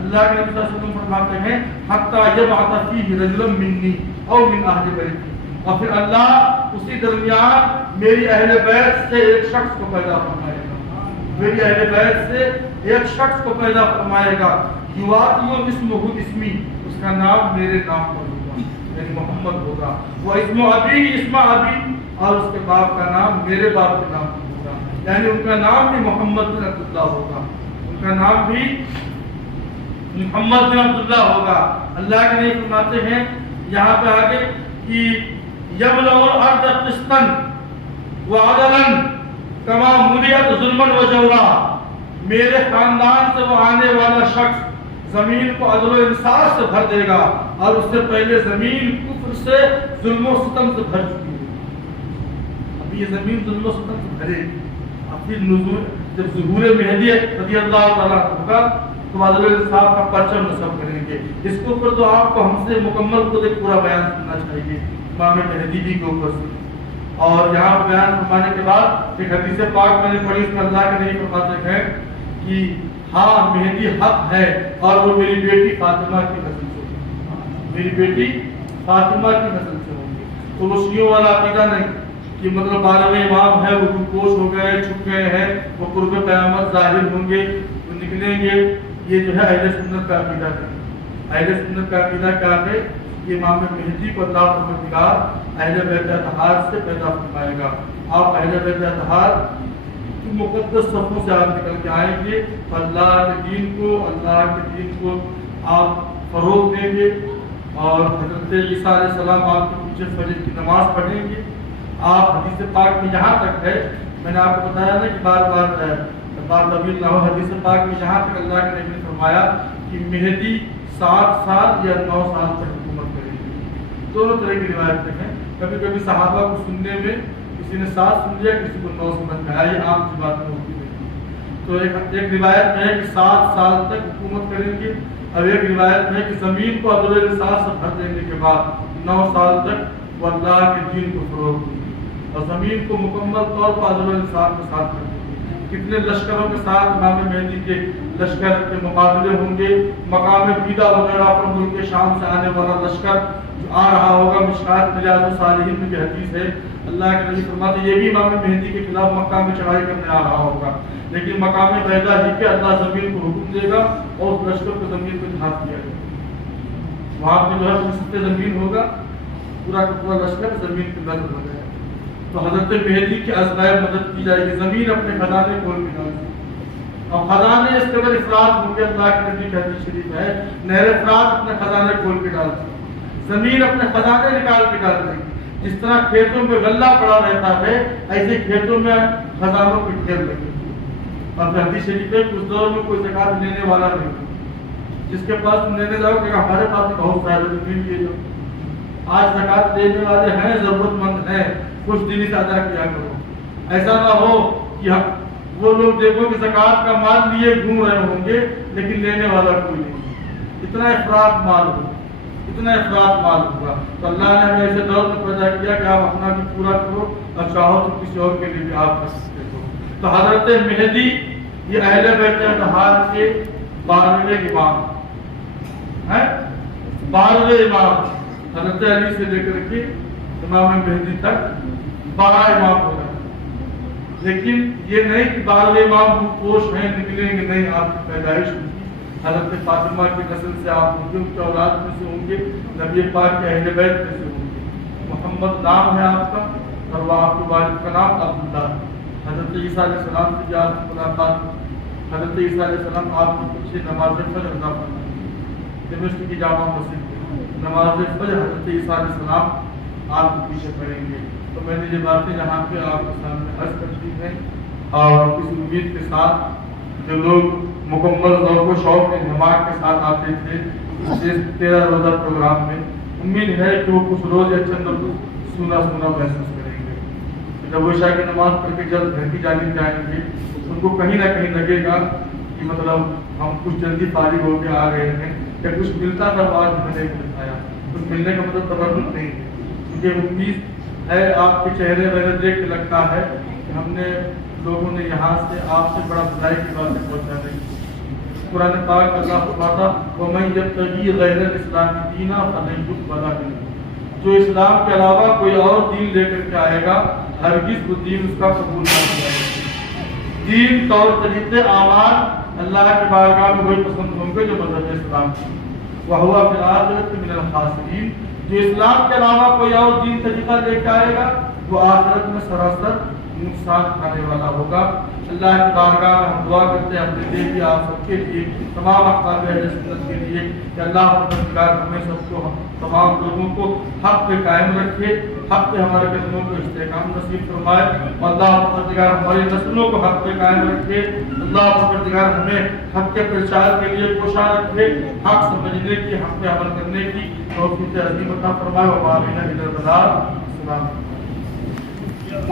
اللہ کے نبی صلی اللہ علیہ وسلم فرماتے ہیں حتی یبعث فیہ رجلا منی او من اہل بیتی، اور پھر اللہ اسی درمیان میری اہل بیت سے ایک شخص کو پیدا فرمائے گا، میری اہل بیت سے ایک شخص کو پیدا فرمائے گا، یواطی اسمہ اسمی، اس کا نام میرے نام پر ہوگا، یعنی محمد ہوگا، وہ اسم ابی اسم ابی، اور اس کے باپ کا نام میرے باپ کے نام پر ہوگا، یعنی ان کا نام بھی محمد بن عبداللہ ہوگا، ان کا نام بھی محمد بن عبداللہ ہوگا۔ اللہ کے نبی فرماتے ہیں یہاں پہ آگے کہ یملأ الارض قسطا وعدلا کما ملئت ظلما وجورا، میرے خاندان سے وہ آنے والا شخص زمین کو عدل و انصاف سے بھر دے گا، اور اس سے پہلے زمین کفر سے ظلم و ستم سے بھر چکی ہے، ابھی یہ زمین ظلم و ستم سے بھرے گی، اب پھر نزول جب ظہور مہدی رضی اللہ تعالیٰ ہوگا تو عدل و انصاف کا پرچم نصب کریں گے۔ اس کے اوپر تو آپ کو ہم سے مکمل کو ایک پورا بیان کرنا چاہیے امام مہدی جی کے اوپر سے، اور یہاں بیان فرمانے کے بعد ایک حدیث پاک میں نے پڑھی، اس میں اللہ کے نبی فرماتے ہیں کہ ہاں مہدی حق ہے اور وہ میری بیٹی فاطمہ کی نسل سے ہوگی، میری بیٹی فاطمہ کی نسل سے ہوگی۔ تو وہ شیعوں والا عقیدہ نہیں کہ مطلب 12ویں امام ہے وہ روپوش ہو گئے، چھپ گئے ہیں، وہ قرب قیامت ظاہر ہوں گے، وہ نکلیں گے، یہ جو ہے اہل سنت کا عقیدہ ہے۔ اہل سنت کا عقیدہ کیا ہے کہ امام مہدی کو اللہ پروردگار اہل بیت اطہار سے پیدا فرمائے گا، آپ اہل بیت اطہار کی مقدس صفوں سے آپ نکل کے آئیں گے، اللہ کے دین کو آپ فروغ دیں گے، اور حضرت عیسیٰ علیہ السلام آپ کے پیچھے فجر کی نماز پڑھیں گے۔ آپ حدیث پاک میں یہاں تک ہے، میں نے آپ کو بتایا نا کہ بار طویل نہ ہو، حدیث پاک میں یہاں تک اللہ کے نبی نے فرمایا کہ مہدی 7 سال یا 9 سال تک حکومت کرے گی۔ دونوں طرح کی روایتیں ہیں، کبھی کبھی صحابہ کو سننے میں کسی نے 7 سن لیا، کسی کو 9 سمجھ میں آیا، یہ عام سی بات میں ہوتی ہے۔ تو ایک روایت میں ہے کہ 7 سال تک حکومت کریں گے، اور ایک روایت میں ہے کہ زمین کو عدل و انصاف سے بھر دینے کے بعد 9 سال تک وہ اللہ کے دین کو فروغ دیں گے، اور زمین کو مکمل طور پر عدل و انصاف کے ساتھ کریں گے۔ کتنے لشکروں کے ساتھ امام مہدی کے لشکر کے مقابلے ہوں گے، مقام بیدہ وغیرہ پر ملک شام سے آنے والا لشکر جو آ رہا ہوگا، مشکات ریاض الصالحین میں بھی حدیث ہے، اللہ کے نبی فرماتے یہ بھی امام مہدی کے خلاف مکہ میں چڑھائی کرنے آ رہا ہوگا، لیکن مقام بیدہ ہی پہ اللہ زمین کو حکم دے گا اور اس لشکر کو زمین پہ جہاد کیا جائے گا، وہاں پہ جو ہے وسط زمین ہوگا، پورا کا پورا لشکر زمین پہ نظر ہو جائے گا۔ تو حضرت مہدی کی ازمائے مدد کی جائے گی، زمین اپنے خزانے کھول کے ڈالے گی، اور خزانے اس قدر افراد ہوں گے، اللہ کے نبی کی حدیث شریف ہے نہر افراد اپنے خزانے کھول کے ڈال دیں گے، زمین اپنے خزانے نکال کے ڈال دے گی، جس طرح کھیتوں میں غلہ پڑا رہتا ہے ایسے کھیتوں میں خزانوں کے ڈھیر لگے گے۔ اور حدیث شریف ہے اس دور میں کوئی زکات لینے والا نہیں، جس کے پاس تم لینے جاؤ کہ ہمارے پاس بہت سارے زمین لیے جاؤ، آج زکات لینے والے ہیں، ضرورت مند ہیں، کچھ دن سے ادا کیا کرو، ایسا نہ ہو کہ وہ لوگ دیکھو کہ زکات کا مال لیے گھوم رہے ہوں گے لیکن لینے والا کوئی نہیں، اتنا افراط مال ہو، اتنا افراد مال ہوگا. تو اللہ نے ہمیں ایسے دور میں پیدا کیا کہ آپ اپنا بھی پورا کرو اور چاہو تو کسی اور کے لیے بھی آپ کر سکتے ہو. تو حضرت مہدی یہ اہل بیت اطہار کے 12ویں امام ہیں. 12ویں امام حضرت علی سے لے کر کے امام مہدی تک 12 امام ہو گئے. لیکن یہ نہیں کہ 12ویں امام پوش ہیں نکلیں گے, نہیں, آپ کی پیدائش ہوگی حضرت فاطمہ کی نسل سے آپ ہوں گے, ان کی اولاد میں سے ہوں گے, نبی پاک کے اہل بیت میں سے ہوں گے. محمد نام ہے آپ کا اور وہ آپ کے والد کا نام عبداللہ. حضرت عیسیٰ علیہ السلام سے جب آپ کی ملاقات, حضرت عیسیٰ علیہ السلام آپ کے پیچھے نماز فجر ادا فرمائے. دمشق کی جامع مسجد میں نماز فجر حضرت عیسیٰ علیہ السلام آپ کے پیچھے پڑھیں گے. تو میں نے یہ باتیں یہاں پہ آپ کے سامنے عرض کر دی ہیں, اور اس امید کے ساتھ جو لوگ مکمل ذوق و شوق انہماک کے ساتھ آتے تھے اس 13 روزہ پروگرام میں, امید ہے کہ وہ کچھ روز یا چند روز سونا سونا محسوس کریں گے. جب وہ عشاء کی نماز پڑھ کے جلد گھر کی جانب جائیں گے, ان کو کہیں نہ کہیں لگے گا کہ مطلب ہم کچھ جلدی فارغ ہو کے آ گئے ہیں, یا کچھ ملتا تھا آج ہمیں نہیں مل پایا. کچھ ملنے کا مطلب تبرک نہیں ہے, کیونکہ امید ہے آپ کے چہرے وغیرہ دیکھ کے لگتا ہے کہ ہم نے لوگوں نے یہاں سے آپ سے بڑا بھلائی کی باتیں پہنچانے کی. قرآن پاک اللہ فرماتا وَمَن يَبْتَغِي غَيْرَ الْإِسْلَامِ دِينًا فَلَن يُقْبَلَ مِنْهُ, جو اسلام کے علاوہ کوئی اور دین لے کر کے آئے گا ہرگز وہ دین اس کا قبول نہ کیا جائے گا. دین طور طریقے اعمال اللہ کی بارگاہ میں وہی پسند ہوں گے جو مذہب اسلام کی. وَهُوَ فِي الْآخِرَةِ مِنَ الْخَاسِرِينَ, جو اسلام کے علاوہ کوئی اور دین طریقہ لے کے آئے گا وہ آخرت میں سراسر نقصان کھانے والا ہوگا. اللہ کی بارگاہ میں ہم دعا کرتے ہیں اپنے لیے بھی, آپ سب کے لیے, تمام احباب اہل سنت کے لیے کہ اللہ پروردگار ہمیں سب کو, تمام لوگوں کو حق پہ قائم رکھے, حق پہ ہمارے قدموں کو استحکام نصیب فرمائے. اللہ پروردگار ہماری نسلوں کو حق پہ قائم رکھے. اللہ پروردگار ہمیں حق کے پرچار کے لیے کوشاں رکھے, حق سمجھنے کی, حق پہ عمل کرنے کی توفیق عظیم عطا فرمائے. وآمین الى البلاد. السلام علیکم.